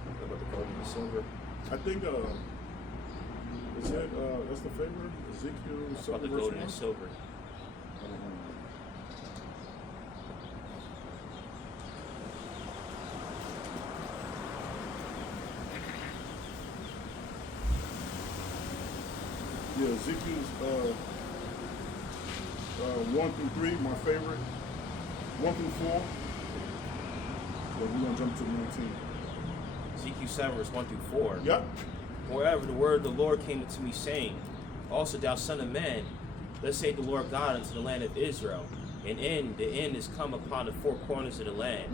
What about the gold and the silver? I think is that that's the favorite? Ezekiel What 7 about the verse gold 1? and the silver? Yeah, Ezekiel's 1 through 3, my favorite. 1 through 4. So we're gonna jump to 19. Ezekiel 7 verse 1 through 4. Yep. Moreover, the word of the Lord came unto me, saying, also thou son of man, thus saith the Lord God unto the land of Israel, the end is come upon the four corners of the land.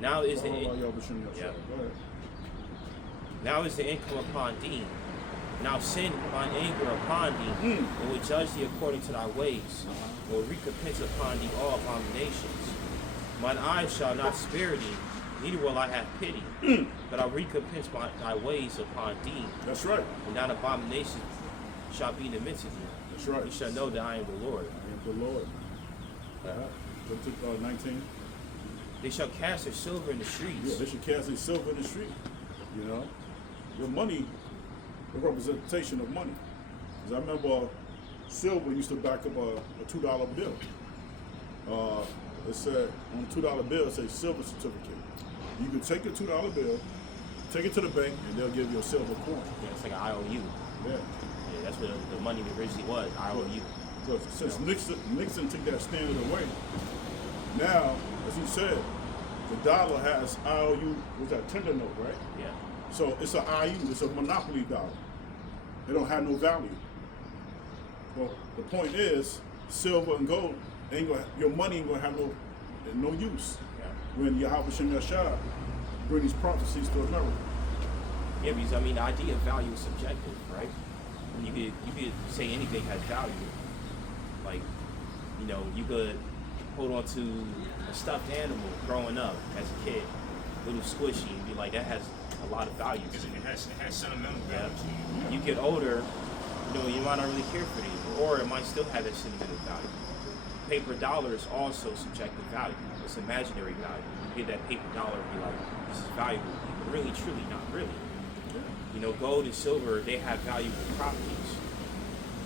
Now is the end. Yeah. Go ahead. Now is the end come upon thee. Now send mine anger upon thee, and will judge thee according to thy ways, and will recompense upon thee all abominations. Mine eyes shall not spare thee, neither will I have pity, but I'll recompense thy ways upon thee, That's right. and thine abomination shall be in the midst of thee. That's right. You shall know that I am the Lord. I am the Lord. Jump to 19. They shall cast their silver in the streets. Yeah, they should cast their silver in the street. You know, your money, the representation of money. Because I remember silver used to back up a $2 bill. It said on a $2 bill, it said silver certificate. You could take a $2 bill, take it to the bank, and they'll give you a silver coin. Yeah, it's like an IOU. Yeah. Yeah, that's what the money originally was, IOU. Because since Nixon took that standard away, now, as he said, the dollar has IOU, was that tender note, right? Yeah. So it's an IU, it's a monopoly dollar. It don't have no value. Well, the point is, silver and gold your money ain't gonna have no use Yeah. when Yahweh Shem Yashar bring these prophecies to America. Yeah, because I mean, the idea of value is subjective, right? You could say anything has value. Like, you know, you could hold on to a stuffed animal growing up as a kid, little squishy, and be like, that has a lot of value. Because it has sentimental Yeah. value to you. You get older, you know, you might not really care for it, or it might still have that sentimental value. Paper dollar is also subjective value. It's imaginary value. You get that paper dollar and be like, this is valuable. But really, truly, not really. You know, gold and silver, they have valuable properties.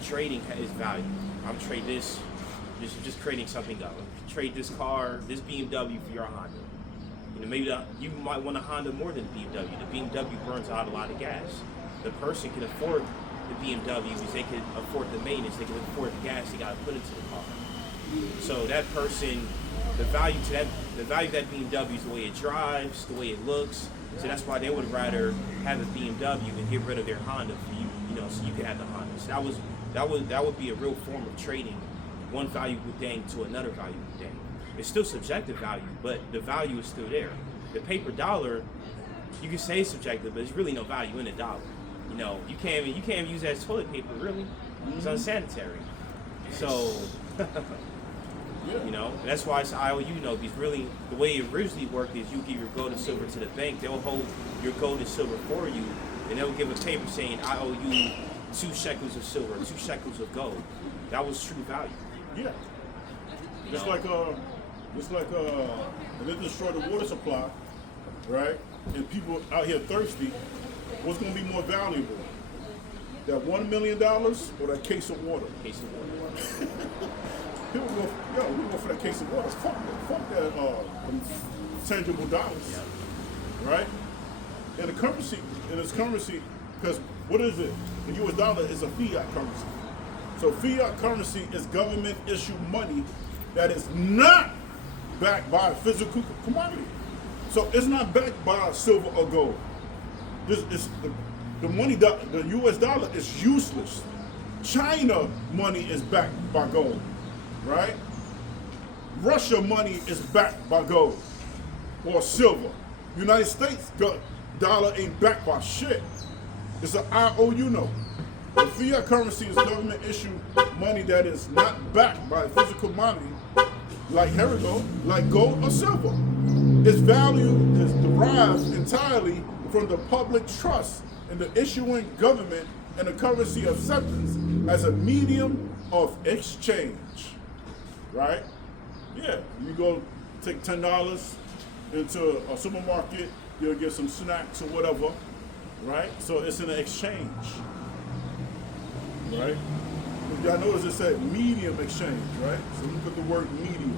Trading is value. I'm trade this, just creating something up. Trade this car, this BMW for your Honda. You know, maybe you might want a Honda more than a BMW. The BMW burns out a lot of gas. The person can afford the BMW because they can afford the maintenance, they can afford the gas they got to put into the car. So that person, the value of that BMW is the way it drives, the way it looks. So that's why they would rather have a BMW and get rid of their Honda for you, you know, so you can have the Honda. So that would be a real form of trading one valuable thing to another valuable thing. It's still subjective value, but the value is still there. The paper dollar, you can say it's subjective, but there's really no value in a dollar. You know, you can't even use that as toilet paper, really. It's unsanitary. So, you know, and that's why it's IOU, you know, because really the way it originally worked is you give your gold and silver to the bank, they'll hold your gold and silver for you, and they'll give a paper saying, I owe you 2 shekels of silver, 2 shekels of gold. That was true value. Yeah. Just like and they destroy the water supply, right? And people out here thirsty, what's gonna be more valuable? That $1 million or that case of water? Case of water. People go for that case of water. Fuck that tangible dollars. Yeah. Right? And the currency, because what is it? The US dollar is a fiat currency. So fiat currency is government issued money that is not backed by a physical commodity. So it's not backed by silver or gold. This is the money, the US dollar is useless. China money is backed by gold, right? Russia money is backed by gold or silver. United States dollar ain't backed by shit. It's an IOU note. The fiat currency is government issued money that is not backed by a physical commodity like like gold or silver. Its value is derived entirely from the public trust in the issuing government and the currency acceptance as a medium of exchange. Right? Yeah, you go take $10 into a supermarket, you'll get some snacks or whatever, right? So it's an exchange, right? Y'all notice it said medium exchange, right? So look at the word medium.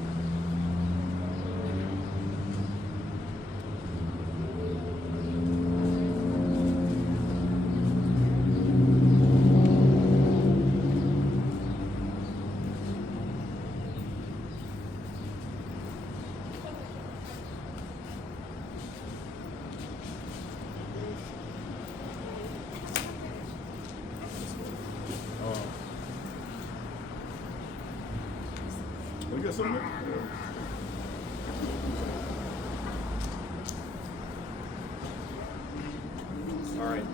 We got something? All right.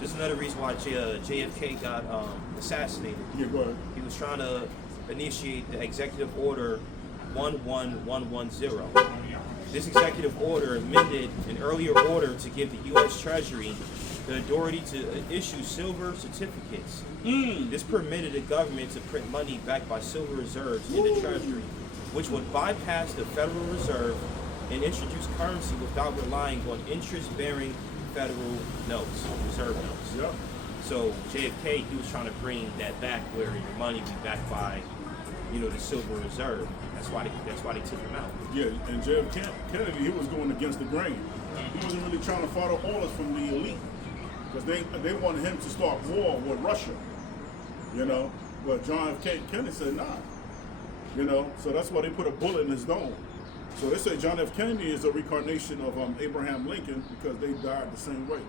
Just another reason why JFK got assassinated. Yeah, go ahead. He was trying to initiate the Executive Order 11110. This executive order amended an earlier order to give the U.S. Treasury the authority to issue silver certificates. This permitted the government to print money backed by silver reserves in the Treasury, which would bypass the Federal Reserve and introduce currency without relying on interest-bearing federal notes, reserve notes. Yep. So JFK, he was trying to bring that back where your money be backed by, the silver reserve. That's why they took him out. Yeah, and JFK Kennedy, he was going against the grain. He wasn't really trying to follow orders from the elite because they wanted him to start war with Russia, But John F. Kennedy said, nah, So that's why they put a bullet in his dome. So they say John F. Kennedy is a reincarnation of Abraham Lincoln because they died the same way,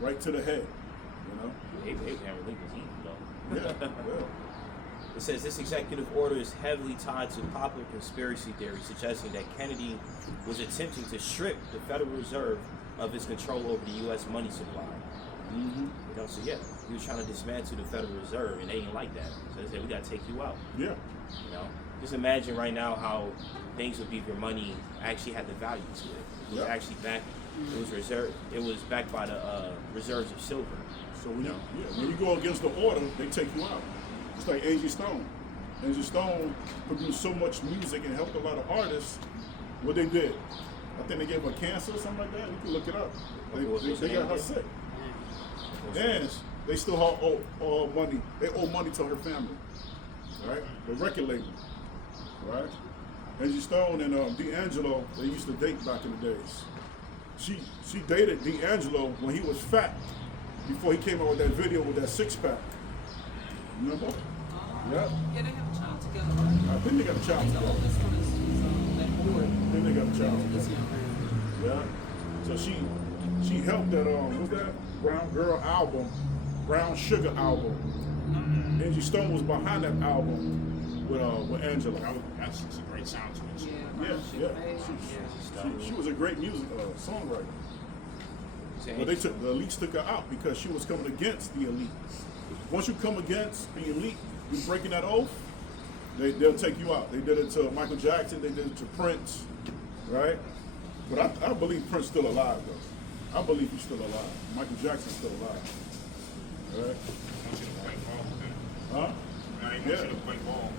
right to the head, Abraham Lincoln's evil, though. Yeah. It says this executive order is heavily tied to popular conspiracy theory suggesting that Kennedy was attempting to strip the Federal Reserve of its control over the U.S. money supply. So yeah, he was trying to dismantle the Federal Reserve, and they didn't like that. So they said, we got to take you out. Yeah. Just imagine right now how things would be if your money actually had the value to it. It was actually backed. It was reserved. It was backed by the reserves of silver. So when you go against the order, they take you out. It's like Angie Stone. Angie Stone produced so much music and helped a lot of artists. What they did, I think they gave her cancer or something like that. You can look it up. They got her sick. And they still owe money. They owe money to her family, right? The record label, right? Angie Stone and D'Angelo, they used to date back in the days. She dated D'Angelo when he was fat, before he came out with that video with that six-pack. Remember? Yeah. Yeah, they have a child together, right? I think they got a child The together. oldest one is that boy. I think they got a child This together. young man. Yeah. So she helped that what's that Brown Girl album, Brown Sugar album. Angie Stone was behind that album with Angela. That's a great sound to it. Yeah. She was a great music songwriter. But the elites took her out because she was coming against the elite. Once you come against the elite, you're breaking that oath, they'll take you out. They did it to Michael Jackson, they did it to Prince, right? But I believe Prince still alive, though. I believe he's still alive. Michael Jackson's still alive. Right? I want you to play ball. Huh? I want you to play ball.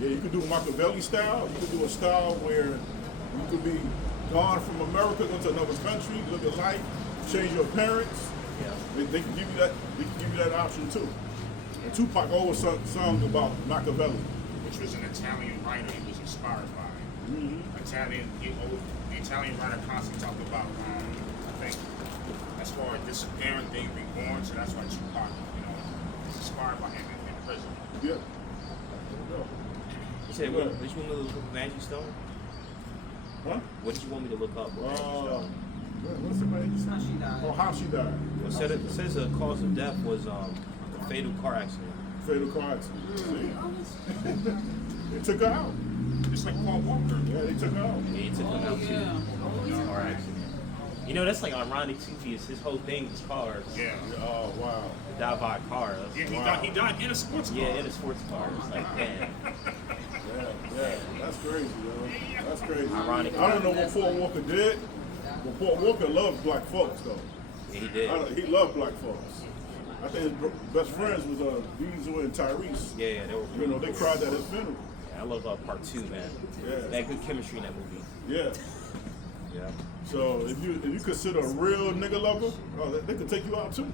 Yeah, you could do Machiavelli style. You could do a style where you could be gone from America, go to another country, live your life, change your parents. Yeah. They can give you that. They can give you that option too. And Tupac always sung about Machiavelli. Which was an Italian writer he was inspired by. The Italian writer constantly talked about, I think, as far as disappearing, being reborn. So that's why Tupac, is inspired by him. And prison. Yeah. You said, what did you want me to look up Magic Stone? Huh? What did you want me to look up with Magic Stone? What's the name? How she died. Oh, how she died. Well, it says the cause of death was a fatal car accident. Fatal car accident. See? They took her out. It's like Paul Walker. Yeah, they took her out. Yeah, he took him out too. Yeah. Car accident. You know, that's like ironic too, because his whole thing was cars. Yeah. Oh, wow. He died by a car. Yeah, Wow. he died in a sports car. Yeah, in a sports car. It's like, man. Yeah. That's crazy, yo. That's crazy. Ironic. I don't know what Paul Walker did, but Paul Walker loved black folks, though. Yeah, he did. He loved black folks. I think his best friends was Diesel and Tyrese. Yeah, they were. You know, they cried at his funeral. Yeah, I love part 2, man. Yeah. They had good chemistry in that movie. Yeah. Yeah. So if you consider a real nigga lover, they could take you out too.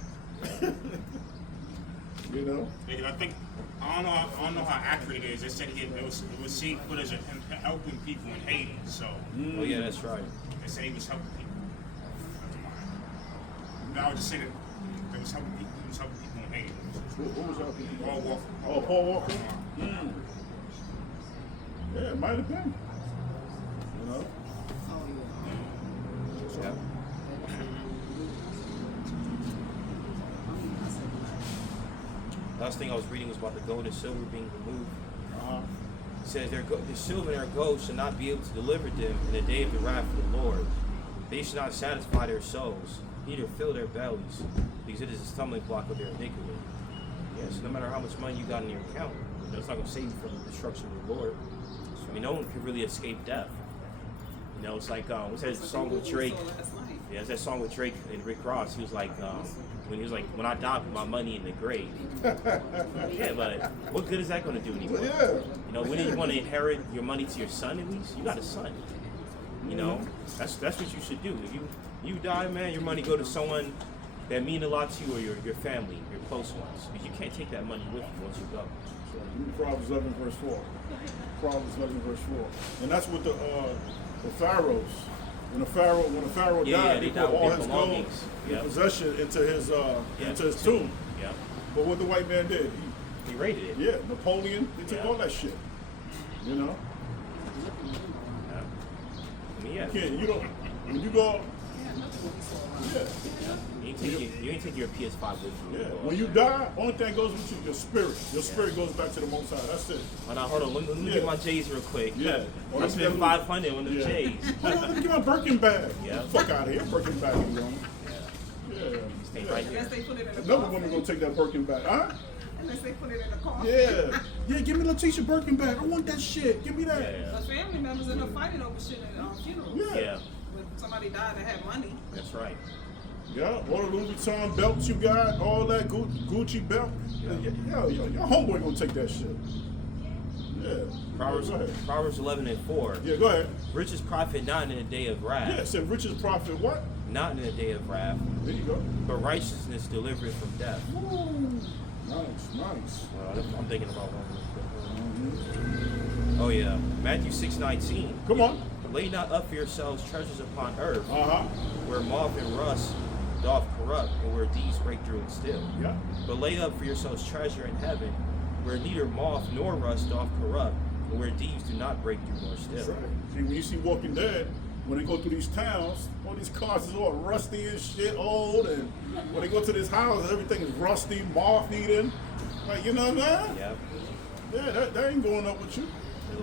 You know? I think I don't know how accurate it is. They said it was seen footage of him helping people in Haiti. So Oh yeah, that's right. they said he was helping people. No, I was just saying that he was helping people in Haiti. What was that? Paul Walker. Oh, Paul Walker. Yeah, it might have been. You know? Yeah. Last thing I was reading was about the gold and silver being removed. It says the silver and their gold shall not be able to deliver them in the day of the wrath of the Lord. They shall not satisfy their souls, neither fill their bellies, because it is a stumbling block of their iniquity. Yeah, so no matter how much money you got in your account, it's not going to save you from the destruction of the Lord. I mean, no one can really escape death. You know, it's like, what's that song with Drake? Yeah, it's that song with Drake and Rick Ross. He was like, when I die, put my money in the grave. Yeah, but what good is that going to do anymore? Yeah. You know, when you want to inherit your money to your son, at least you got a son. You know, that's what you should do. If you die, man, your money go to someone that mean a lot to you, or your family, your close ones, because you can't take that money with you once you go. Proverbs 11 verse 4. Proverbs 11 verse 4. And that's what the pharaohs. When the pharaoh died, they they died put with all their his gold belongings. and Yep. possession into his tomb. Yeah, But what the white man did, he raided it. yeah, Napoleon, they took Yeah. all that shit. You know? Yeah. I mean, yeah. You don't, when you go, yeah, You ain't take your PS5 with you. yeah. When you die, only thing goes with you, your spirit. Your spirit goes back to the Most High. That's it. Hold on. Let me Yeah. get my J's real quick. Yeah. I spent $500 on the Yeah. J's. Hold on, let me get my Birkin bag. Yeah. Fuck out of here. Birkin bag ain't going. Yeah. Stay right here. Unless they put it in the Another coffin. woman gonna take that Birkin bag, huh? Unless they put it in the coffin. Yeah. Yeah, give me Letitia Birkin bag. I want that shit. Give me that. Yeah. But family members end up fighting over shit at funerals. Yeah. Yeah, When somebody died that had money. that's right. Yeah, all the Louis Vuitton belts you got, all that Gucci belt. Yeah, your homeboy gonna take that shit. Yeah. Proverbs Go ahead. 11:4. Yeah, go ahead. Riches profit not in the day of wrath. Yeah, it said richest prophet what? Not in the day of wrath, There you go. but righteousness delivereth from death. Ooh, nice. I'm thinking about one. Oh yeah, Matthew 6:19. Come on. Lay not up for yourselves treasures upon earth, Uh-huh. where moth and rust doth corrupt, and where thieves break through and steal. Yeah. But lay up for yourselves treasure in heaven, where neither moth nor rust doth corrupt, and where thieves do not break through nor That's steal. right. See, when you see Walking Dead, when they go through these towns, all these cars is all rusty and shit, old, and when they go to this house, everything is rusty, moth-eaten. Like, you know what I'm saying? Yeah. Yeah, that ain't going up with you.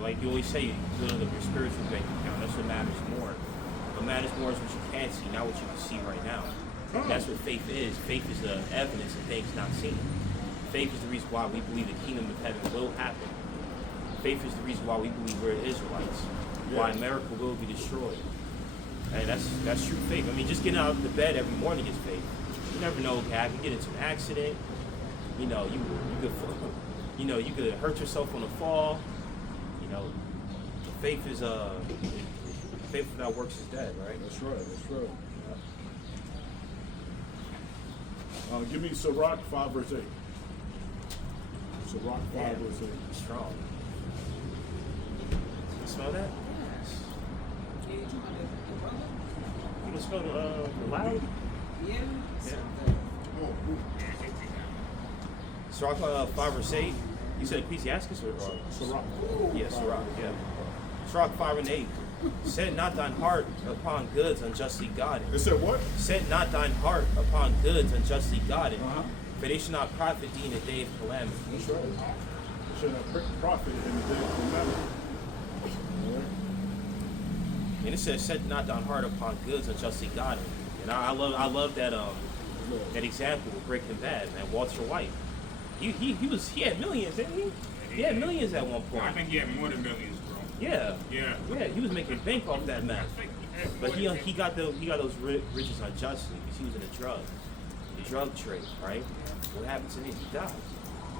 Like you always say, building up your spiritual bank account. That's what matters more. What matters more is what you can see, not what you can see right now. That's what faith is. Faith is the evidence of things not seen. Faith is the reason why we believe the kingdom of heaven will happen. Faith is the reason why we believe we're Israelites. Why America will be destroyed. And that's true faith. I mean, just getting out of the bed every morning is faith. You never know, okay, I can get into an accident. You know, you could hurt yourself on a fall. You know, faith is faith without works is dead, right? That's right. Give me Sirach 5 verse 8. Sirach 5 Damn, verse 8. strong. You smell that? Yeah, you talking about the brother? You can smell the loud? Yeah. Yeah. Oh, ooh. Sirach 5 verse 8. You said Ecclesiastes or Sirach. Yeah, Sirach, yeah. Sirach 5 and 8. Set not thine heart upon goods unjustly gotten. It said what? Set not thine heart upon goods unjustly gotten, Uh-huh. for they shall not profit thee in the day of calamity. That's right. You should have profit in the day of calamity. All right. And it says, set not thine heart upon goods unjustly gotten. And I love that that example with Breaking Bad, man. Walter White. He had millions, didn't he? He had millions at one point. I think he had more than millions, bro. Yeah. Yeah. Yeah, he was making bank off that man. But he got those riches unjustly because he was in the drug trade, right? What happened to him? He died.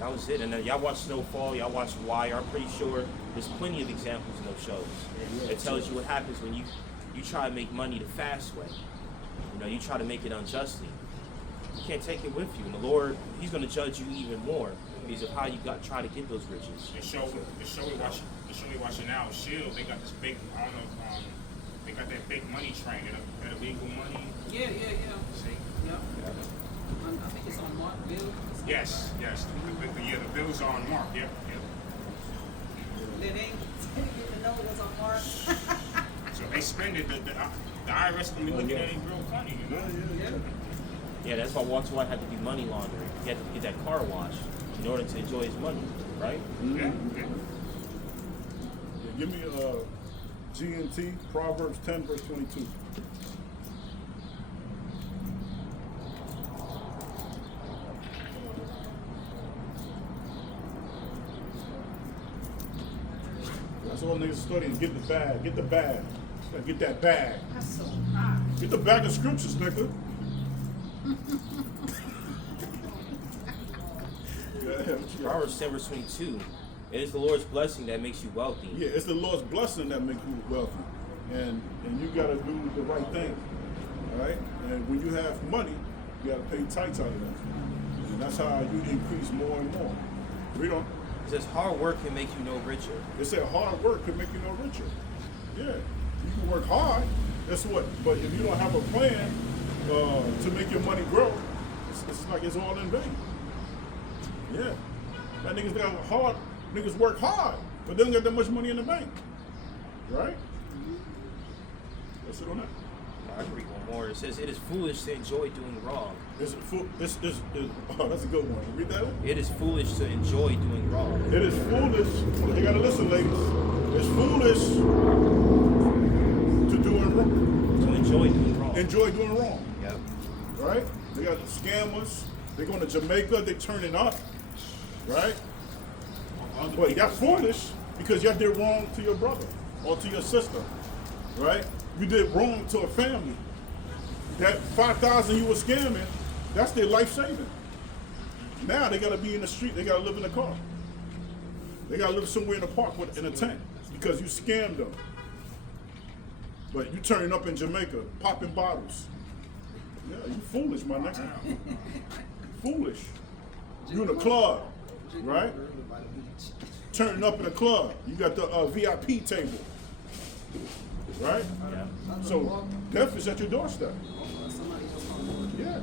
That was it. And then y'all watch Snowfall, y'all watch Wire. I'm pretty sure there's plenty of examples in those shows. It tells you what happens when you try to make money the fast way. You know, you try to make it unjustly. You can't take it with you. And the Lord, He's going to judge you even more because of how you try to get those riches. The show we watching now, Shield. They got this big. I don't know. They got that big money train. That illegal money. Yeah. See? Yep. I think it's on Mark Bill. Yes. The bills are on Mark. Yep. They didn't get to know it was on Mark. So they spend it. The IRS gonna be looking at it real funny, you know. Yeah. Yeah, that's why Walter White had to do money laundering. He had to get that car wash in order to enjoy his money, right? Yeah. Give me GNT, Proverbs 10, verse 22. That's all niggas studying. Get the bag. Get the bag. Get that bag. That's so hot. Get the bag of scriptures, nigga. Proverbs 10 verse 22. It is the Lord's blessing that makes you wealthy. Yeah, it's the Lord's blessing that makes you wealthy. And you got to do the right thing. All right? And when you have money, you got to pay tithes out of that. And that's how you increase more and more. Read on. It says hard work can make you no richer. It said hard work can make you no richer. Yeah. You can work hard. That's what. But if you don't have a plan to make your money grow, it's like it's all in vain. Yeah. That niggas work hard, but they don't get that much money in the bank. Right? That's it on that. I can read one more. It says it is foolish to enjoy doing wrong. Oh, that's a good one. Read that one. It is foolish to enjoy doing wrong. It is foolish. You gotta listen, ladies. It's foolish to doing wrong. To enjoy doing wrong. Enjoy doing wrong. Yep. Right? They got scammers. They're going to Jamaica. They're turning up. Right? But y'all foolish because y'all did wrong to your brother or to your sister. Right? You did wrong to a family. That $5,000 you were scamming, that's their life saving. Now they gotta be in the street, they gotta live in a car. They gotta live somewhere in the park in a tent because you scammed them. But you turning up in Jamaica, popping bottles. Yeah, you foolish, my nigga. Foolish. You in a club, right? Turning up in a club. You got the VIP table. Right? Yeah. So death is at your doorstep. Somebody just on Yeah.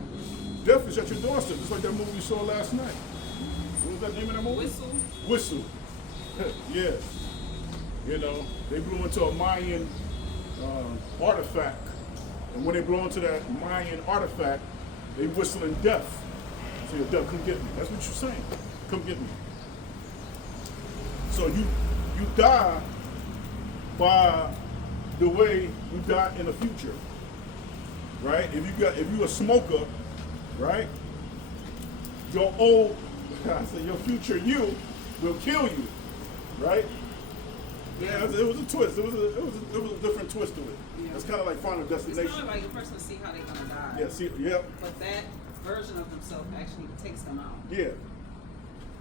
Death is at your doorstep. It's like that movie we saw last night. What was that name of that movie? Whistle. Yeah. You know, they blew into a Mayan artifact. And when they blow into that Mayan artifact, they whistling death. So your death, come get me. That's what you're saying. Come get me. So you die by the way you die in the future. Right? If you a smoker, right? Your future you will kill you. Right? Yeah, it was a twist. It was a different twist to it. Yeah. It's kind of like Final It's Destination. kind of like a person see how they're gonna die. Yeah, see, yeah, But that version of themselves actually takes them out. yeah.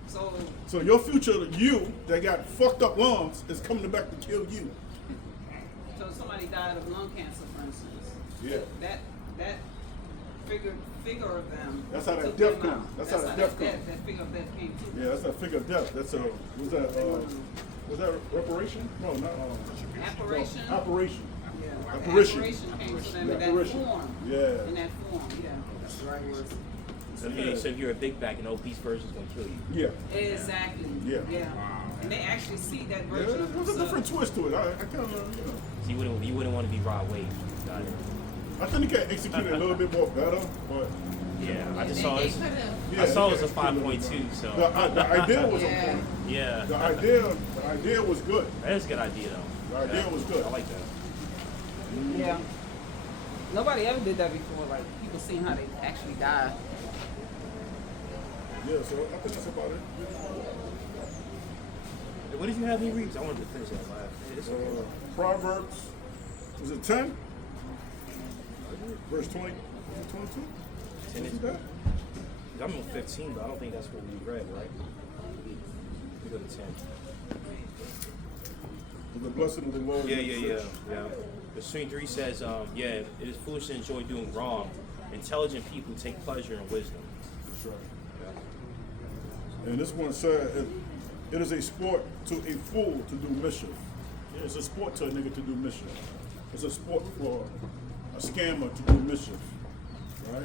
So So your future you that got fucked up lungs is coming back to kill you. so if somebody died of lung cancer, for instance. Yeah. That figure of them. That's how that took death them comes. out. That's how that death comes. That figure of death came too. Yeah, that's that figure of death. That's was that reparation? No, not Apparition. No, operation. Yeah. Apparition. Apparition came to them Yeah, in that apparition. form. Yeah. In that form. Yeah. That's the right word. So if you're a big back, an obese version is gonna kill you. Yeah. Exactly. Yeah. And they actually see that Yeah, version of there's a different themselves. twist to it. I kind of, you know. So you wouldn't want to be Rod Wave. Got it. I think they can execute it a little bit more better, but Yeah, I just saw it. yeah, I saw it they was a can execute 5.2. little bit So better. The idea was on Yeah. point. yeah, The idea was good. that is a good idea though. The idea was good. I like that. Yeah. Nobody ever did that before. Like people seeing how they actually die. Yeah, so I think that's about it. What did you have me read? I wanted to finish that last. Proverbs, is it 10? Verse 20, 22? 10 is Isn't that? I'm on 15, but I don't think that's what we read, right? We go to 10. The blessing of the Lord. Yeah. is rich. The Swing 3 says, yeah, it is foolish to enjoy doing wrong. Intelligent people take pleasure in wisdom. That's right. And this one said, it is a sport to a fool to do mischief. Yeah, it's a sport to a nigga to do mischief. It's a sport for a scammer to do mischief, right?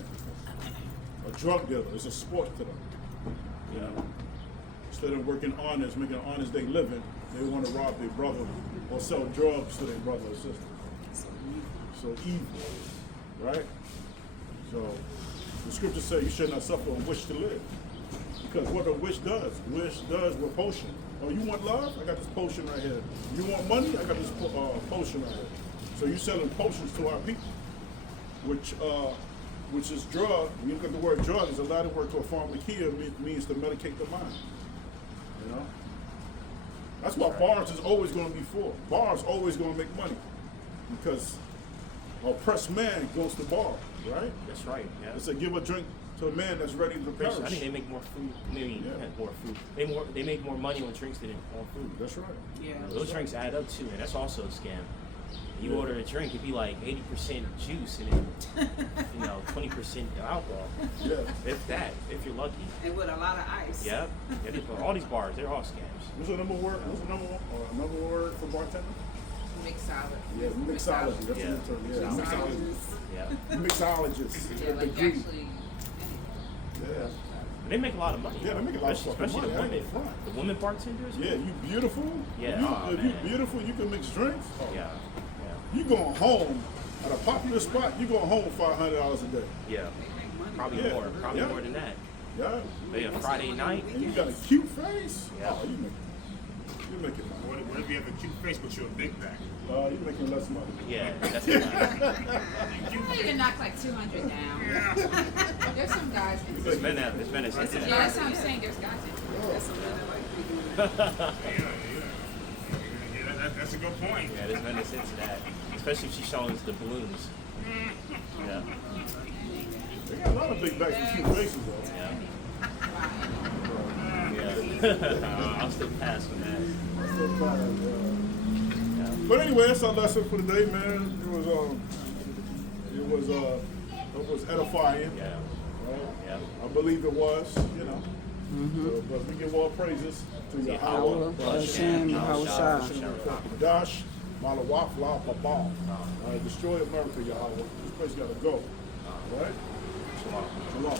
A drug dealer, it's a sport to them. You know, instead of working honest, making an honest day living, they want to rob their brother or sell drugs to their brother or sister. So evil, right? So the scriptures say you should not suffer a wish to live. Because what a wish does with potion. Oh, you want love? I got this potion right here. You want money? I got this potion right here. So you're selling potions to our people, which is drug. When you look at the word drug, it's a Latin word to a pharmakia, means to medicate the mind. You know? That's why bars is always going to be full. Bars always going to make money. Because an oppressed man goes to bar, right? That's right. Yeah. It's a give a drink to a man that's ready to perish. I think they make more food. Maybe Yeah. more food. They make more money on drinks than on food. That's right. Yeah. Those drinks add up too, and that's also a scam. You Yeah. order a drink, it'd be like 80% juice and then 20% alcohol. Yeah. If that, if you're lucky. And with a lot of ice. Yep. All these bars, they're all scams. What's the number word? What's the number word for bartender? Mixology. Yeah, mixology. That's Yeah. the term. Yeah, mixologist. Yeah. Mixologist. Yeah, like Degree. actually. Yeah. And they make a lot of money. Yeah, they make a lot of Especially fucking the money. women. I ain't front. The women bartenders. Yeah, you beautiful. Yeah, If oh, you man. beautiful, you can mix drinks. Oh. Yeah. You going home at a popular spot? You going home $500 a day? Yeah. Probably Yeah. more. Probably Yeah. more than that. Yeah. But yeah, Friday night. And you got a cute face. Yeah. Oh, you making money. What if you have a cute face but you're a big back? You making less money. Yeah, that's the You can knock like 200 down. There's some guys. There's been a sense of Yeah, that. that's what I'm saying. There's guys. That's a good point. Yeah, there's been a sense of that. Especially if she's showing us the balloons. Yeah. They got a lot of big backs and cute faces though. Yeah. Yeah. I'll still pass on that. Yeah. But anyway, that's our lesson for the day, man. It was edifying. Yeah. Right? Yeah. I believe it was, you know. But we give all praises to Yahweh, Hashem, Yahushua. Dash, Malawaf, La Papa. Destroy America, Yahweh. This place gotta go. Right? Shalom. Shalom.